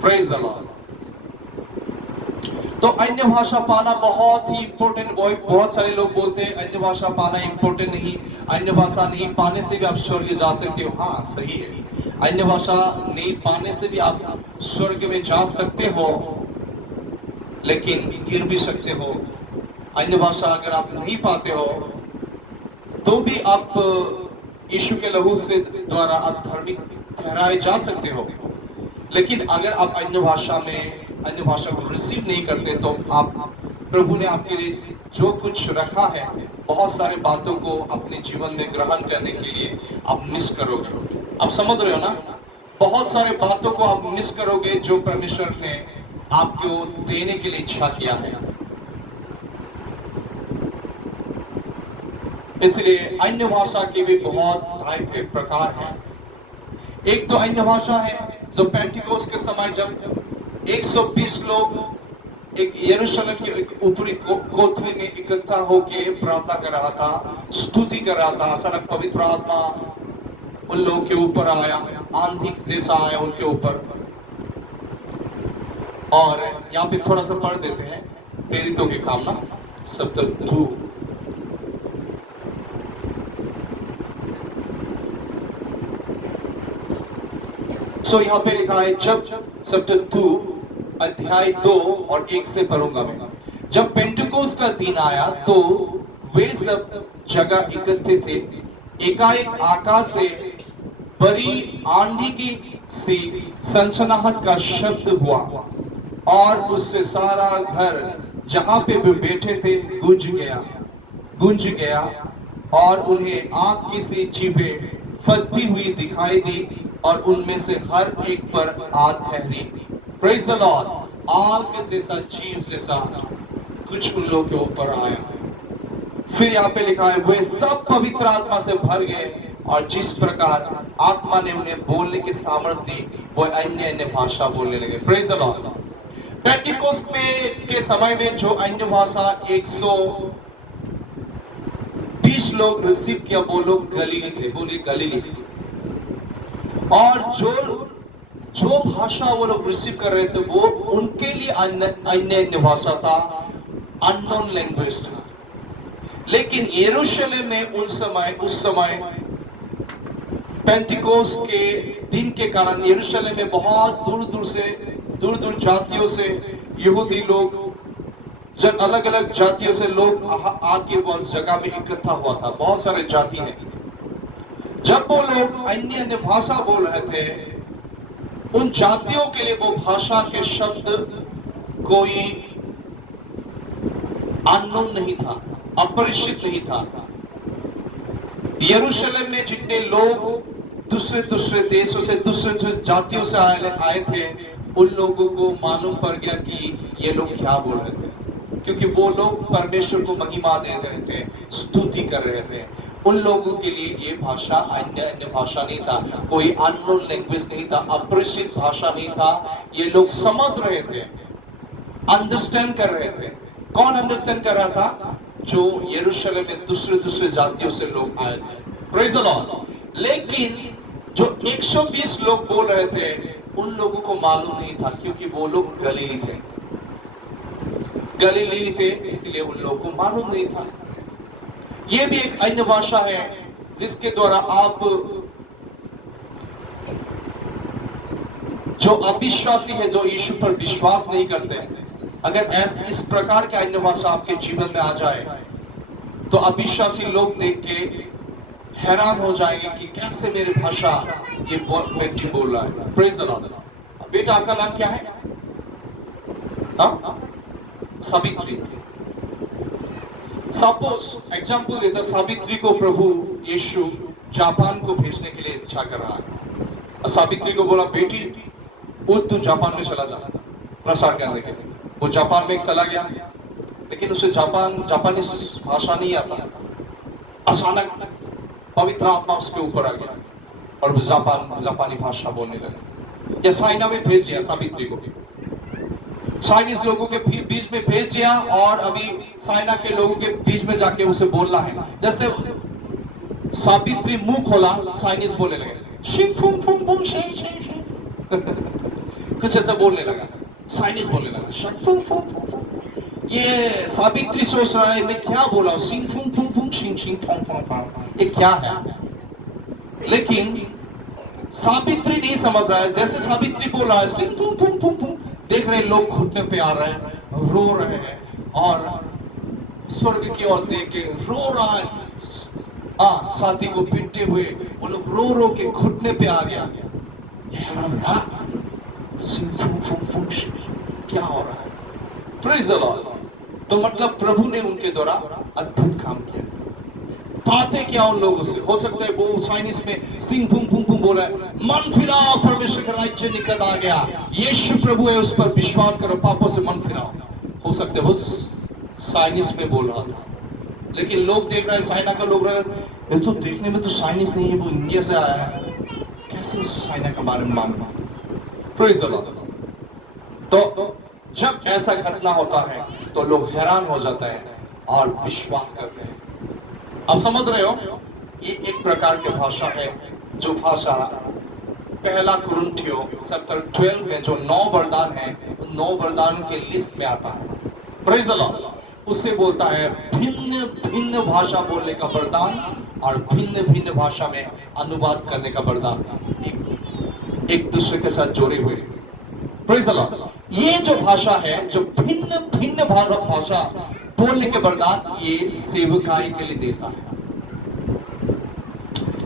Praise the Lord. तो अन्य भाषा पाना बहुत ही इंपॉर्टेंट। बहुत सारे लोग बोलते हैं अन्य भाषा पाना इंपॉर्टेंट नहीं, अन्य भाषा नहीं पाने से भी आप स्वर्ग जा सकते हो। हाँ सही है, अन्य भाषा नहीं पाने से भी आप स्वर्ग में जा सकते हो, लेकिन गिर भी सकते हो। अन्य भाषा अगर आप नहीं पाते हो तो भी आप यीशु के लहू से द्वारा आप धार्मिक ठहराए जा सकते हो। लेकिन अगर आप अन्य भाषा को रिसीव नहीं करते तो आप प्रभु ने आपके लिए जो कुछ रखा है, बहुत सारे बातों को अपने जीवन में ग्रहण करने के लिए आप मिस करोगे। आप समझ रहे हो ना? बहुत सारे बातों को आप मिस करोगे जो परमेश्वर ने आपको देने के लिए इच्छा किया है। इसलिए अन्य भाषा के भी बहुत टाइप है, प्रकार है। एक तो अन्य भाषा है जो पेंटिकोस्ट के समय जब 120 लोग एक यरूशलेम के एक ऊपरी कोठरी में इकट्ठा होके प्रार्थना कर रहा था, स्तुति कर रहा था, अचानक पवित्र आत्मा उन लोगों के ऊपर आया, आंधी जैसा आया उनके ऊपर। और यहाँ पे थोड़ा सा पढ़ देते हैं प्रेरितों की काम ना, चैप्टर 2। सो यहाँ पे लिखा है, जब चैप्टर 2 अध्याय 2 और 1 से पढ़ूंगा मैं। जब पेंटिकोस्ट का दिन आया तो वे सब जगह इकट्ठे थे। एकाएक आकाश से बड़ी आंधी की सी सनसनाहट का शब्द हुआ और उससे सारा घर जहां पे वे बैठे थे गूंज गया और उन्हें आग की सी चीखें फटती हुई दिखाई दी और उनमें से हर एक पर आग ठहरी। Praise the Lord. आग जैसा जीव जैसा कुछ उन लोगों के ऊपर आया। फिर यहाँ पे लिखा है, वे सब पवित्र आत्मा से भर गए और जिस प्रकार आत्मा ने उन्हें बोलने की सामर्थ्य दी, वो अन्य अन्य भाषा बोलने लगे। Praise the Lord. पेंटिकोस्ट में के समय में जो अन्य भाषा 120 लोग रिसीव किया, वो लोग गलीली थे। बोलिए गलीली। और जो भाषा वो लोग रिसीव कर रहे थे, वो उनके लिए अन्य भाषा था, अननोन लैंग्वेज था। लेकिन यरूशलेम में उस समय पेंटिकोस्ट के दिन के कारण यरूशलेम में बहुत दूर दूर जातियों से यहूदी लोग, जब अलग अलग जातियों से लोग आके उस जगह में इकट्ठा हुआ था। बहुत सारे जाति हैं। जब वो लोग अन्य अन्य भाषा बोल रहे थे, उन जातियों के लिए वो भाषा के शब्द कोई अननोन नहीं था, अपरिचित नहीं था। यरूशलेम में जितने लोग दूसरे देशों से, दूसरे जातियों से आए थे, उन लोगों को मालूम पड़ गया कि ये लोग क्या बोल रहे थे, क्योंकि वो लोग परमेश्वर को महिमा दे रहे थे, स्तुति कर रहे थे। उन लोगों के लिए ये भाषा अन्य भाषा नहीं था, कोई अननोन लैंग्वेज नहीं था, अपरिचित भाषा नहीं था। ये लोग समझ रहे थे, अंडरस्टैंड कर रहे थे। कौन अंडरस्टैंड कर रहा था? जो यरूशलेम में दूसरे जातियों से लोग आए थे। Praise the Lord. लेकिन जो 120 लोग बोल रहे थे, उन लोगों को मालूम नहीं था, क्योंकि वो लोग गलीली थे, इसलिए उन लोगों को मालूम नहीं था। ये भी एक अन्य भाषा है जिसके द्वारा आप जो अविश्वासी है, जो यीशु पर विश्वास नहीं करते, अगर इस प्रकार के अन्य भाषा आपके जीवन में आ जाए, तो अविश्वासी लोग देख के हैरान हो जाएंगे कि कैसे मेरी भाषा ये व्यक्ति बोल रहा है। Praise the Lord. बेटा आपका नाम क्या है? सावित्री। सपोज एग्जाम्पल देता, सावित्री को प्रभु यीशु जापान को भेजने के लिए इच्छा कर रहा है। सावित्री को बोला, बेटी उठ, तू जापान में चला जा प्रसार करने के लिए। वो जापान में चला गया, लेकिन उसे जापानी भाषा नहीं आता। अचानक पवित्र आत्मा उसके ऊपर आ गया और वो जापानी भाषा बोलने लगा। या चाइना में भेज दिया सावित्री को, चाइनीज लोगों के बीच में भेज दिया, और अभी चाइना के लोगों के बीच में जाके उसे बोलना है। जैसे सावित्री मुंह खोला, चाइनीज बोलने लगे, शिंग फुंग फुंग फुंग शिंग शिंग शिंग, कुछ ऐसा बोलने लगा, चाइनीज बोलने लगा, शिंग फुंग फुंग। ये सावित्री सोच रहा है, मैं क्या बोला, शिंग फुंग फुंग फुंग शिंग शिंग फुंग फुंग फुंग, ये क्या है? लेकिन सावित्री नहीं समझ रहा है। जैसे सावित्री बोल रहा है, शिंग फुंग फुंग फुंग फुंग, देख रहे लोग घुटने पे आ रहे हैं, रो रहे हैं, और स्वर्ग की ओर देख के रो रहा है। साथी को पीटते हुए वो लोग रो के घुटने पे आ गया। क्या हो रहा है? Praise the Lord. तो मतलब प्रभु ने उनके द्वारा अद्भुत काम किया, बातें क्या उन लोगों से। हो सकता है वो चाइनीज में सिंह फुंग फुंग फुंग बोल रहा है, मन फिराओ परमेश्वर का राज्य निकट आ गया, यीशु प्रभु है उस पर विश्वास करो, पापों से मन फिराओ। हो सकता है वो चाइनीज में बोल रहा था, लेकिन लोग देख रहे हैं, चाइना का लोग रहे, ये तो देखने में तो चाइनीज नहीं है, वो इंडिया से आया है, कैसे उस चाइना के बारे में मालूम। Praise the Lord. तो जब ऐसा घटना होता है तो लोग हैरान हो जाते हैं और विश्वास करते हैं। अब समझ रहे हो, ये एक प्रकार की भाषा है, जो भाषा पहला कुरिन्थियों 7:12 में जो 9 वरदान है, 9 वरदान के लिस्ट में आता है। Praise the Lord. उसे बोलता है भिन्न भिन्न भाषा बोलने का वरदान और भिन्न भिन्न भाषा में अनुवाद करने का वरदान, एक दूसरे के साथ जोड़े हुए। Praise the Lord. ये जो भाषा है, जो भिन्न भिन्न भाषा बोलने के वरदान, ये सेवकाई के लिए देता है।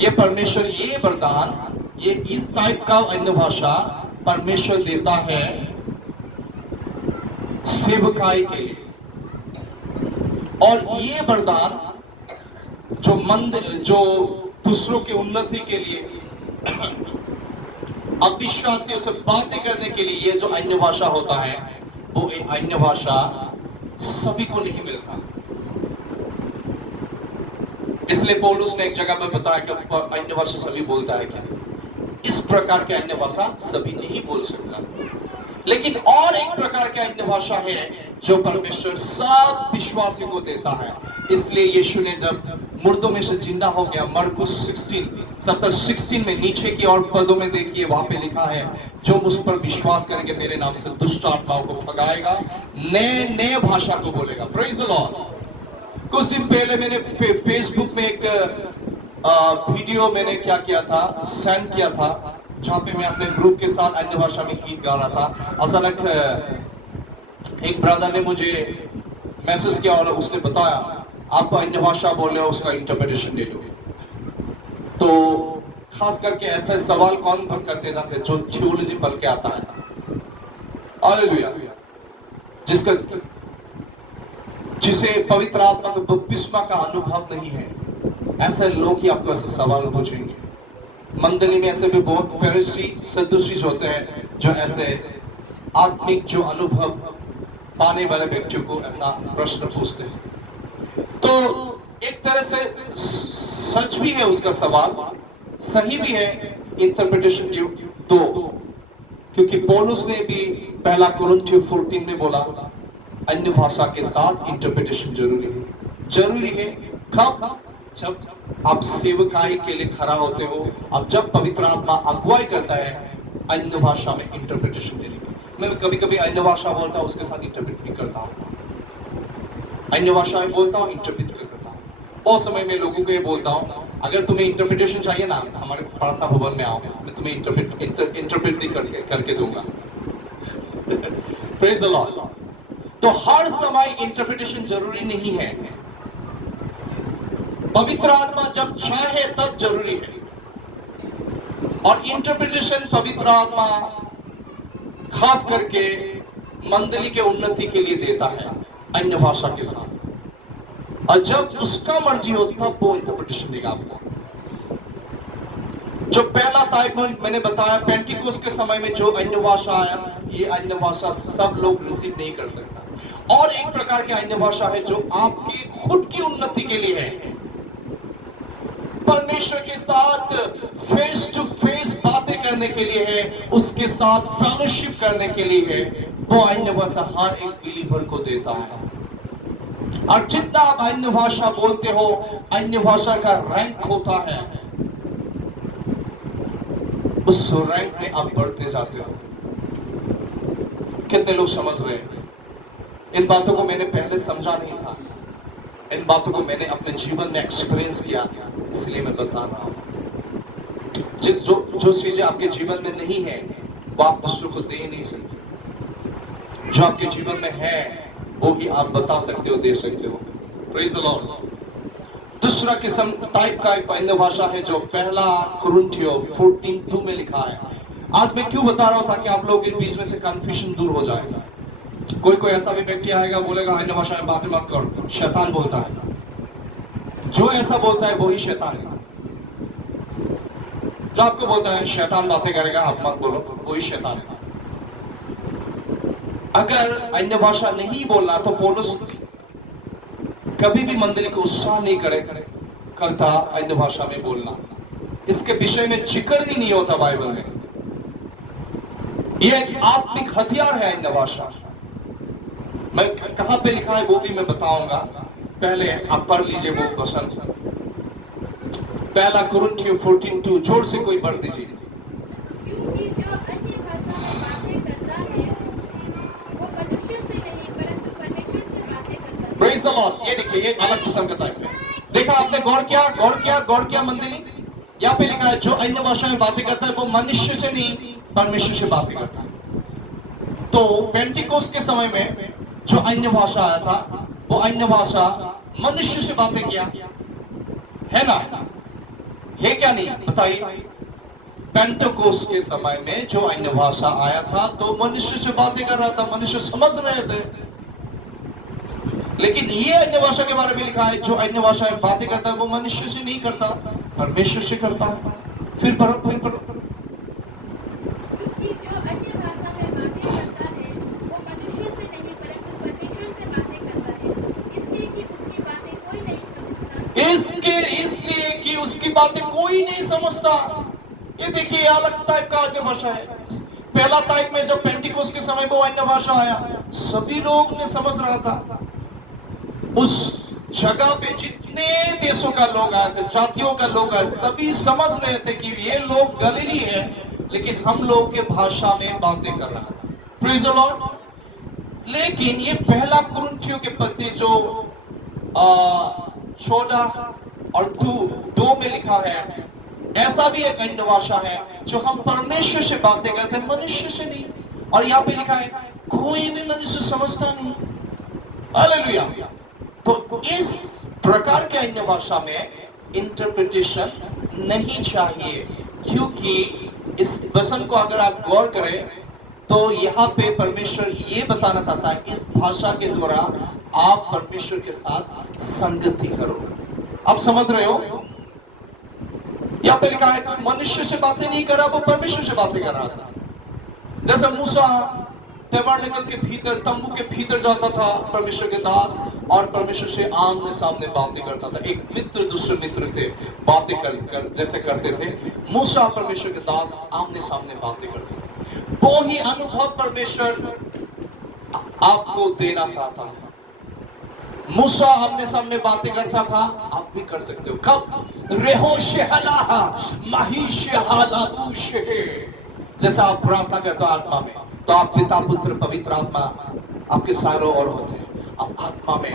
ये परमेश्वर, ये वरदान, ये इस टाइप का अन्य भाषा परमेश्वर देता है सेवकाई के लिए। और ये वरदान जो दूसरों की उन्नति के लिए, अविश्वासियों से बातें करने के लिए, ये जो अन्य भाषा होता है, वो अन्य भाषा सभी को नहीं मिलता। इसलिए पौलुस ने एक जगह में बताया कि अन्य भाषा सभी बोलता है क्या? इस प्रकार के अन्य भाषा सभी नहीं बोल सकता, लेकिन और एक प्रकार के अन्य भाषा है जो परमेश्वर सब विश्वासियों को देता है। इसलिए यीशु ने जब मुर्दों में से जिंदा हो गया, मरकुस 16 में नीचे की और पदों में देखिए, वहां पे लिखा है, जो मुझ पर विश्वास करेंगे मेरे नाम से दुष्ट आत्माओं को भगाएगा, नए नए भाषा को बोलेगा। Praise the Lord. कुछ दिन पहले मैंने फेसबुक में एक वीडियो मैंने क्या किया था, सेंड किया था, जहां पे मैं अपने ग्रुप के साथ अन्य भाषा में गीत गा रहा था। अचानक एक ब्रदर ने मुझे मैसेज किया और उसने बताया, आप अन्य भाषा बोल रहे हो, उसका इंटरप्रिटेशन दे दो। तो खास करके ऐसे सवाल कौन करते जाते हैं? जो थियोलॉजी पढ़ के आता है, हालेलुया, जिसे पवित्र आत्मा के बपतिस्मा का अनुभव नहीं है, ऐसे लोग ही आपको ऐसे सवाल पूछेंगे। मंडली में ऐसे भी बहुत फरीसी सदुसी होते हैं जो ऐसे आत्मिक जो अनुभव पाने वाले व्यक्तियों को ऐसा प्रश्न पूछते हैं। तो एक तरह से सच भी है उसका सवाल, सही भी है इंटरप्रिटेशन दो, क्योंकि पौलुस ने भी पहला कुरिन्थियों 14 में बोला अन्य भाषा के साथ इंटरप्रिटेशन जरूरी है। कब? जब आप सेवकाई के लिए खड़ा होते हो, अब जब पवित्र आत्मा अगुवाई करता है अन्य भाषा में इंटरप्रिटेशन देने की। मैं कभी कभी अन्य भाषा बोलता हूँ, उसके साथ इंटरप्रेट भी करता हूँ, अन्य भाषा में बोलता हूँ, इंटरप्रेट करता हूँ। बहुत समय में लोगों को ये बोलता हूँ, अगर तुम्हें इंटरप्रिटेशन चाहिए ना, हमारे प्रार्थना भवन में आओ, मैं तुम्हें इंटरप्रेट भी करके दूंगा। Praise the Lord. तो हर समय इंटरप्रिटेशन जरूरी नहीं है, पवित्र आत्मा जब चाहे तब जरूरी है। और इंटरप्रिटेशन पवित्र आत्मा खास करके मंडली के उन्नति के लिए देता है अन्य भाषा के साथ, और जब उसका मर्जी हो तब वो इंटरप्रिटेशन देगा आपको। जो पहला टाइप मैंने बताया, पेंटिकोस्ट के समय में जो अन्य भाषा आया, ये अन्य भाषा सब लोग रिसीव नहीं कर सकता। और एक प्रकार के अन्य भाषा है जो आपकी खुद की उन्नति के लिए है, परमेश्वर के साथ फेस टू फेस बातें करने के लिए है, उसके साथ फेलोशिप करने के लिए है। वो अन्य भाषा हर एक बिलीवर को देता है। और जितना आप अन्य भाषा बोलते हो, अन्य भाषा का रैंक होता है, उस रैंक में आप बढ़ते जाते हो। कितने लोग समझ रहे हैं? इन बातों को मैंने पहले समझा नहीं था, इन बातों को मैंने अपने जीवन में एक्सपीरियंस किया, इसलिए मैं बता रहा हूं। जो चीजें आपके जीवन में नहीं है, वो आप दूसरों को दे नहीं सकते। जो आपके जीवन में है, वो ही आप बता सकते हो, दे सकते हो। Praise the Lord. दूसरा किस्म टाइप का एक अन्य भाषा है जो पहला कुरिन्थियों 14:2 में लिखा है। आज मैं क्यों बता रहा हूं, ताकि आप लोग के बीच में से कंफ्यूजन दूर हो जाएगा। कोई कोई ऐसा भी व्यक्ति आएगा, बोलेगा अन्य भाषा में बातें मत करो, शैतान बोलता है। जो ऐसा बोलता है वही शैतान है। जो आपको बोलता है शैतान बातें करेगा आप मत बोलो, वही शैतान है। अगर अन्य भाषा नहीं बोलना तो पौलुस कभी भी मंदिर को उत्साह नहीं करता अन्य भाषा में बोलना। इसके विषय में जिक्र ही नहीं होता बाइबल में। यह एक आत्मिक हथियार है अन्य भाषा। मैं कहां पे लिखा है वो भी मैं बताऊंगा, पहले आप पढ़ लीजिए वो वचन। पहला कुरिन्थियों 14:2, जोर से कोई पढ़ दीजिए। क्योंकि जो अन्य भाषा में बातें करता है वो मनुष्य से नहीं परंतु परमेश्वर से बातें करता है। Praise the Lord. ये देखिए, ये अलग किस्म का टाइप है। देखा आपने? गौर किया मंदिर। यहाँ पे लिखा है जो अन्य भाषा में बातें करता है वो मनुष्य से नहीं परमेश्वर से बातें करता है। तो पेंटिकोस्ट के समय में जो अन्य भाषा आया था वो अन्य भाषा मनुष्य से बातें किया है ना? है क्या नहीं? बताइए। पेंटिकोस्ट के समय में जो अन्य भाषा आया था तो मनुष्य से बातें कर रहा था, मनुष्य समझ रहे थे। लेकिन ये अन्य भाषा के बारे में लिखा है जो अन्य भाषा में बातें करता है वो मनुष्य से नहीं करता, परमेश्वर से करता है। फिर पढ़ो। क्योंकि जो अन्य भाषा में बातें करता है वो मनुष्य से नहीं परंतु परमेश्वर से बातें करता है, इसलिए कि उसकी बातें कोई नहीं समझता। इसलिए कि उसकी बातें कोई नहीं समझता। ये देखिए, अलग टाइप का अन्य भाषा है। पहला टाइप में जब पेंटिकोस्ट के समय वो अन्य भाषा आया, सभी लोग ने समझ रहा था। उस जगह पे जितने देशों का लोग आए थे, जातियों का लोग आए, सभी समझ रहे थे कि ये लोग गलीली है, लेकिन हम लोग के भाषा में बातें कर रहा है। Praise the Lord. लेकिन ये पहला कुरिन्थियों के पत्र जो 14 और 2 में लिखा है, ऐसा भी एक अन्य भाषा है जो हम परमेश्वर से बातें करते हैं, मनुष्य से नहीं। और यहाँ पे लिखा है कोई भी मनुष्य समझता नहीं। हालेलुया। तो इस प्रकार के अन्य भाषा में इंटरप्रिटेशन नहीं चाहिए, क्योंकि इस वचन को अगर आप गौर करें तो यहाँ पे परमेश्वर ये बताना चाहता है इस भाषा के द्वारा आप परमेश्वर के साथ संगति करो। आप समझ रहे हो? यहाँ पे लिखा है कि मनुष्य से बातें नहीं कर रहा, वो परमेश्वर से बातें कर रहा था। जैसे मूसा टैबरनेकल के भीतर, तंबू के भीतर जाता था परमेश्वर के दास, और परमेश्वर से आमने सामने बातें करता था। एक मित्र दूसरे मित्र थे, बातें कर जैसे करते थे। मूसा परमेश्वर के दास आमने सामने बातें करते थे। वो ही अनुभव परमेश्वर आपको देना चाहता है। मूसा आमने सामने बातें करता था, आप भी कर सकते हो। कब? रेहोशेहला महिशेहलाबुशे। जैसा आप प्रार्थना करते हो आत्मा में, तो आप पिता पुत्र पवित्र आत्मा आपके चारों ओर होते हैं। आप आत्मा में,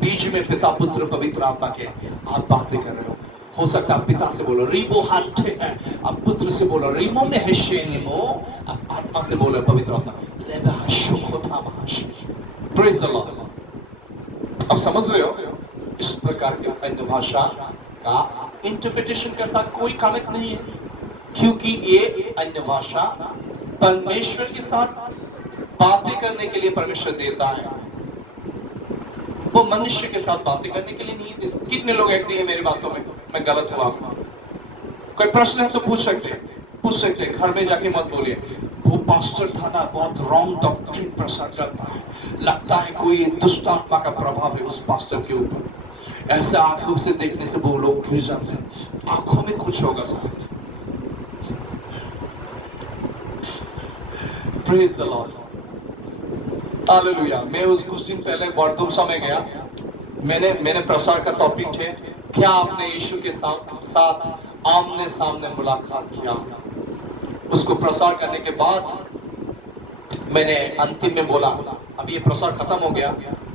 बीच में पिता पुत्र पवित्र आत्मा के आप बातें कर रहे हो सकता है आप पिता से बोलो रिबो हांटे है, आप पुत्र से बोलो रिमो ने हेशेनिमो, आप आत्मा से बोलो पवित्र आत्मा लेदा शुकोथा महाश। Praise the lord. आप समझ रहे हो? इस प्रकार के अन्य भाषा का इंटरप्रिटेशन के साथ कोई कनेक्ट नहीं है, क्योंकि ये अन्य भाषा परमेश्वर के साथ बातें करने के लिए परमेश्वर देता है, वो मनुष्य के साथ बातें करने के लिए नहीं देता। कितने लोग एग्री है मेरी बातों में? मैं गलत हुआ? कोई प्रश्न है तो पूछ सकते हैं। घर में जाके मत बोलिए वो पास्टर था ना, बहुत रॉन्ग डॉक्ट्रिन प्रसार करता है, लगता है कोई दुष्ट आत्मा का प्रभाव है उस पास्टर के ऊपर। ऐसे आंखों से देखने से वो लोग गिर जाते हैं, आंखों में कुछ होगा शायद। Praise the Lord. हालेलुया। मैं कुछ दिन पहले बर्दुमसा में गया। मैंने प्रसार का टॉपिक थे, क्या आपने यीशु के साथ आमने सामने मुलाकात किया? उसको प्रसार करने के बाद मैंने अंतिम में बोला अब ये प्रसार खत्म हो गया,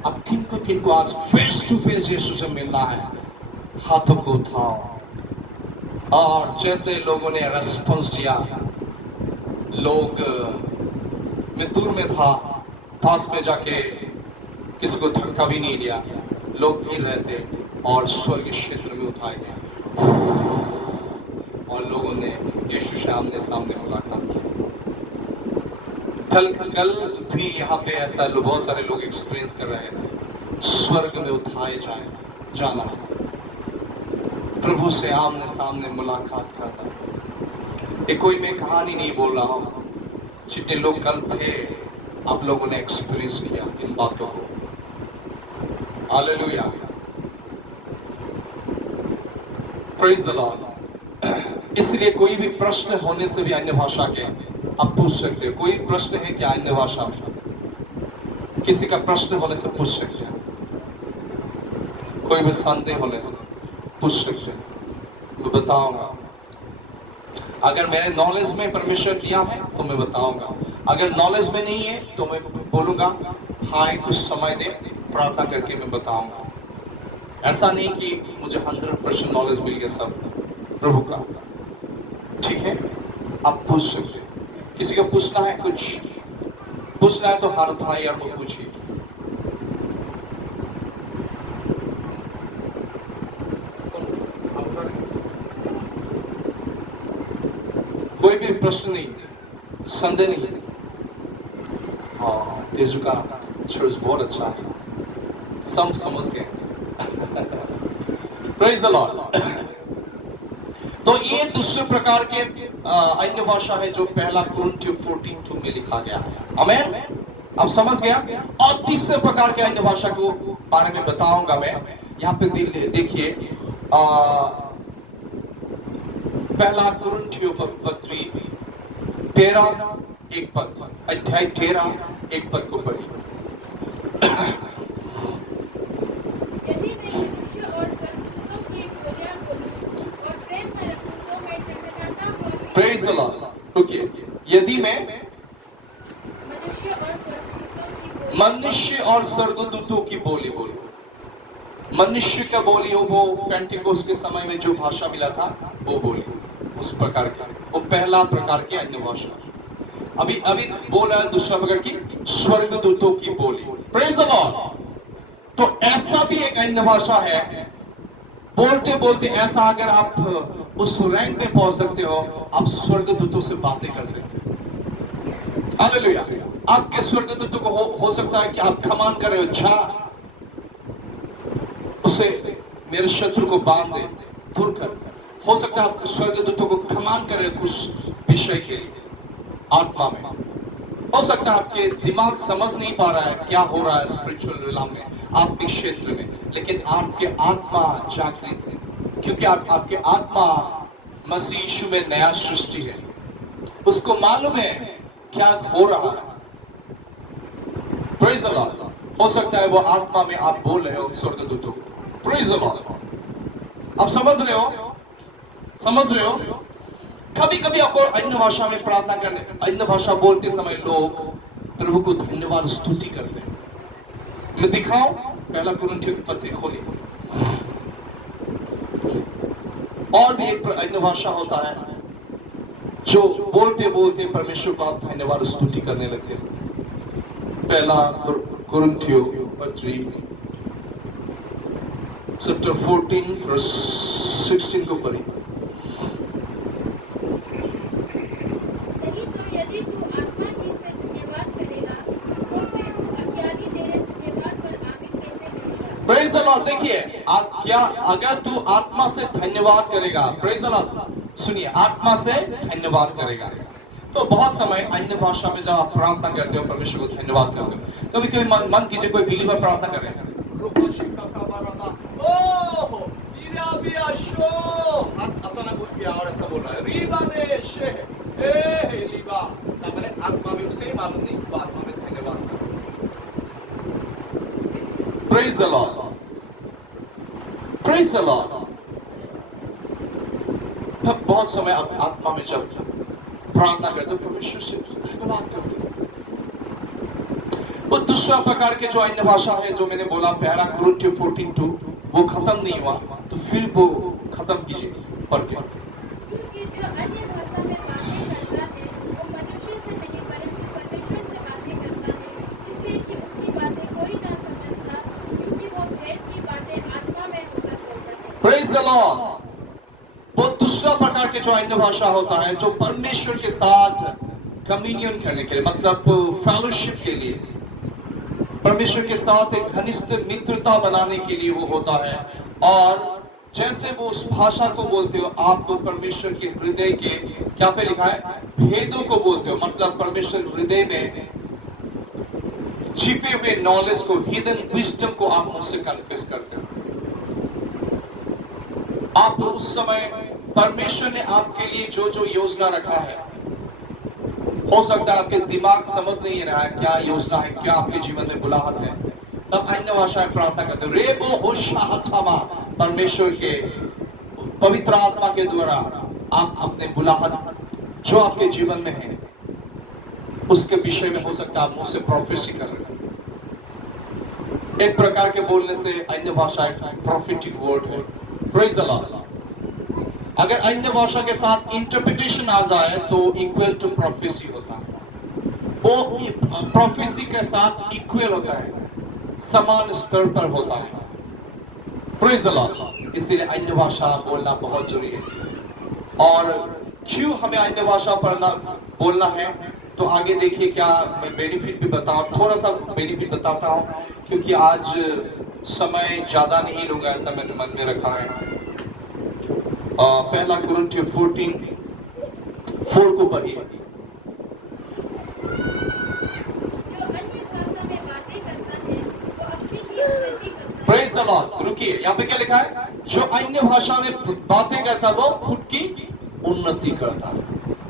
अब किनको आज फेस टू फेस यीशु से मिलना है, हाथों को उठाओ। और जैसे लोगों ने रेस्पॉन्स दिया, लोग, मैं दूर में था, पास में जाके किसी को धक्का भी नहीं दिया, लोग गिर रहे थे और स्वर्ग क्षेत्र में उठाए गए और लोगों ने यीशु से आमने सामने मुलाकात की। कल भी यहाँ पे ऐसा बहुत सारे लोग एक्सपीरियंस कर रहे थे, स्वर्ग में उठाए जाना, प्रभु से आमने सामने मुलाकात करना। ये कोई मैं कहानी नहीं बोल रहा हूँ, जितने लोग कल थे आप लोगों ने एक्सपीरियंस किया इन बातों को। Hallelujah, praise the Lord. इसलिए कोई भी प्रश्न होने से भी अन्य भाषा के आप पूछ सकते हो। कोई प्रश्न है क्या अन्य भाषा में? किसी का प्रश्न होने से पूछ सकते हैं, कोई भी संदेह होने से पूछ सकते हैं, मैं बताऊंगा। अगर मेरे नॉलेज में परमेश्वर दिया है तो मैं बताऊंगा, अगर नॉलेज में नहीं है तो मैं बोलूंगा हाँ कुछ समय दे, प्रार्थना करके मैं बताऊंगा। ऐसा नहीं कि मुझे 100% नॉलेज मिल गया सब प्रभु का, ठीक है? आप पूछ सकते हैं। किसी को पूछना है, कुछ पूछना है तो हाथ उठाइए और वो पूछिए। कोई भी प्रश्न नहीं, संदेह नहीं। हाँ, यीशु का चर्च बहुत अच्छा है, सब समझ गए। Praise the Lord. तो ये दूसरे प्रकार के अन्य भाषा है जो पहला कुरिन्थियों 14:2 में लिखा गया है। आमीन, अब समझ गया। और तीसरे प्रकार के अन्य भाषा को बारे में बताऊंगा मैं। यहाँ पे देखिए पहला कुरिन्थियों पत्री 13:1 पद, अध्याय 13:1 पद को पढ़िए। Praise the Lord. रुकिए, यदि मैं मनुष्य और स्वर्गदूतों की बोली बोलूं, मनुष्य का बोली हो वो पेंटिकोस्ट के समय में जो भाषा मिला था वो बोली, उस प्रकार का वो पहला प्रकार की अन्य भाषा। अभी बोल रहा है दूसरा प्रकार की स्वर्गदूतों की बोली। Praise the Lord. तो ऐसा भी एक अन्य भाषा है, बोलते बोलते ऐसा अगर आप उस रैंक में पहुंच सकते हो, आप स्वर्गदूतों से बातें कर सकते हो। हालेलुया। आपके स्वर्गदूतों को हो सकता है कि आप कमांड कर रहे हो, जा उसे मेरे शत्रु को बांध दे, दूर कर। हो सकता है आप स्वर्गदूतों को कमांड कर रहे हो कुछ विषय के लिए आत्मा में। हो सकता है आपके दिमाग समझ नहीं पा रहा है क्या हो रहा है स्पिरिचुअल रिलम में, आत्मिक क्षेत्र में, लेकिन आपके आत्मा जागृत है, क्योंकि आपके आत्मा मसीह यीशु में नया सृष्टि है। उसको मालूम है क्या हो रहा है। Praise the Lord. हो सकता है वो आत्मा में आप बोल रहे हो स्वर्गदूतों को। Praise the lord. आप समझ रहे हो? कभी कभी आपको अन्य भाषा में प्रार्थना करने, अन्य भाषा बोलते समय लोग प्रभु को धन्यवाद स्तुति करते हैं। मैं दिखाऊं, पहला कुरिन्थियों पत्री खोलिए। और भी एक अन्य भाषा होता है जो बोलते बोलते परमेश्वर को आप धन्यवाद स्तुति करने लगते हैं। पहला कुरिन्थियों पत्री चैप्टर 14:16 को पढ़िए। Praise the Lord. देखिए, क्या अगर तू आत्मा से धन्यवाद करेगा, प्रेज द लॉर्ड, सुनिए, आत्मा से धन्यवाद करेगा तो बहुत समय अन्य भाषा में जब आप प्रार्थना करते हो परमेश्वर को धन्यवाद करते हो, कभी कभी मन कीजिए कोई बिलीवर प्रार्थना कर रहे हैं, और ऐसा बोल रहा है आत्मा में उसे मालूम नहीं, आत्मा में धन्यवाद कर। Praise the Lord. Praise the Lord. तब बहुत समय आप आत्मा में जब प्रार्थना करते हो परमेश्वर से धन्यवाद करते हो। वो दूसरा प्रकार के जो अन्य भाषा है जो मैंने बोला पहला कुरिन्थियों 14:2, वो खत्म नहीं हुआ तो फिर वो खत्म कीजिए पढ़ के। क्योंकि जो अन्य भाषा में बातें करता है वो मनुष्य से नहीं परंतु परमेश्वर से बातें करता है, इसलिए कि उसकी बातें कोई ना समझता, क्योंकि वो भेद की बातें आत्मा में होकर बोलता है। Praise the lord. वो दूसरा प्रकार के जो अन्य भाषा होता है जो परमेश्वर के साथ कम्युनियन करने के लिए, मतलब फेलोशिप के लिए, परमेश्वर के साथ एक घनिष्ठ मित्रता बनाने के लिए वो होता है। और जैसे वो उस भाषा को बोलते हो, आप तो परमेश्वर के हृदय के क्या पे लिखा है, भेदों को बोलते हो, मतलब परमेश्वर हृदय में छिपे हुए नॉलेज को, हिडन विजडम को आप मुझसे कन्फेस करते हो। आप उस समय परमेश्वर ने आपके लिए जो जो योजना रखा है, हो सकता है आपके दिमाग समझ नहीं रहा है क्या योजना है, क्या आपके जीवन में बुलाहट है, तब अन्य भाषाएं प्रार्थना करते हो। रेबो होशाहथामा, परमेश्वर के पवित्र आत्मा के द्वारा आप अपने बुलाहट जो आपके जीवन में है उसके विषय में हो सकता है आप मुझसे प्रोफेसी कर रहे हो। एक प्रकार के बोलने से अन्य भाषा एक प्रोफेटिक वर्ड है। Praise the Lord. अगर अन्य भाषा के साथ इंटरप्रिटेशन आ जाए तो इक्वल टू प्रोफेसी होता है, वो प्रोफेसी के साथ इक्वल होता है, समान स्तर पर होता है। Praise the Lord. इसलिए अन्य भाषा बोलना बहुत जरूरी है। और क्यों हमें अन्य भाषा पढ़ना बोलना है, तो आगे देखिए क्या मैं बेनिफिट भी बताऊं, थोड़ा सा बेनिफिट बताता हूं, क्योंकि आज समय ज्यादा नहीं लूंगा, ऐसा मैंने मन में रखा है। पहला कुरिन्थियों 14:4 को पढ़िए। जो अन्य भाषा में बातें करता है वो अपनी ही उन्नति करता है। Praise the Lord. रुकिए, यहाँ पे क्या लिखा है, जो अन्य भाषा में बातें करता है वो खुद की उन्नति करता है।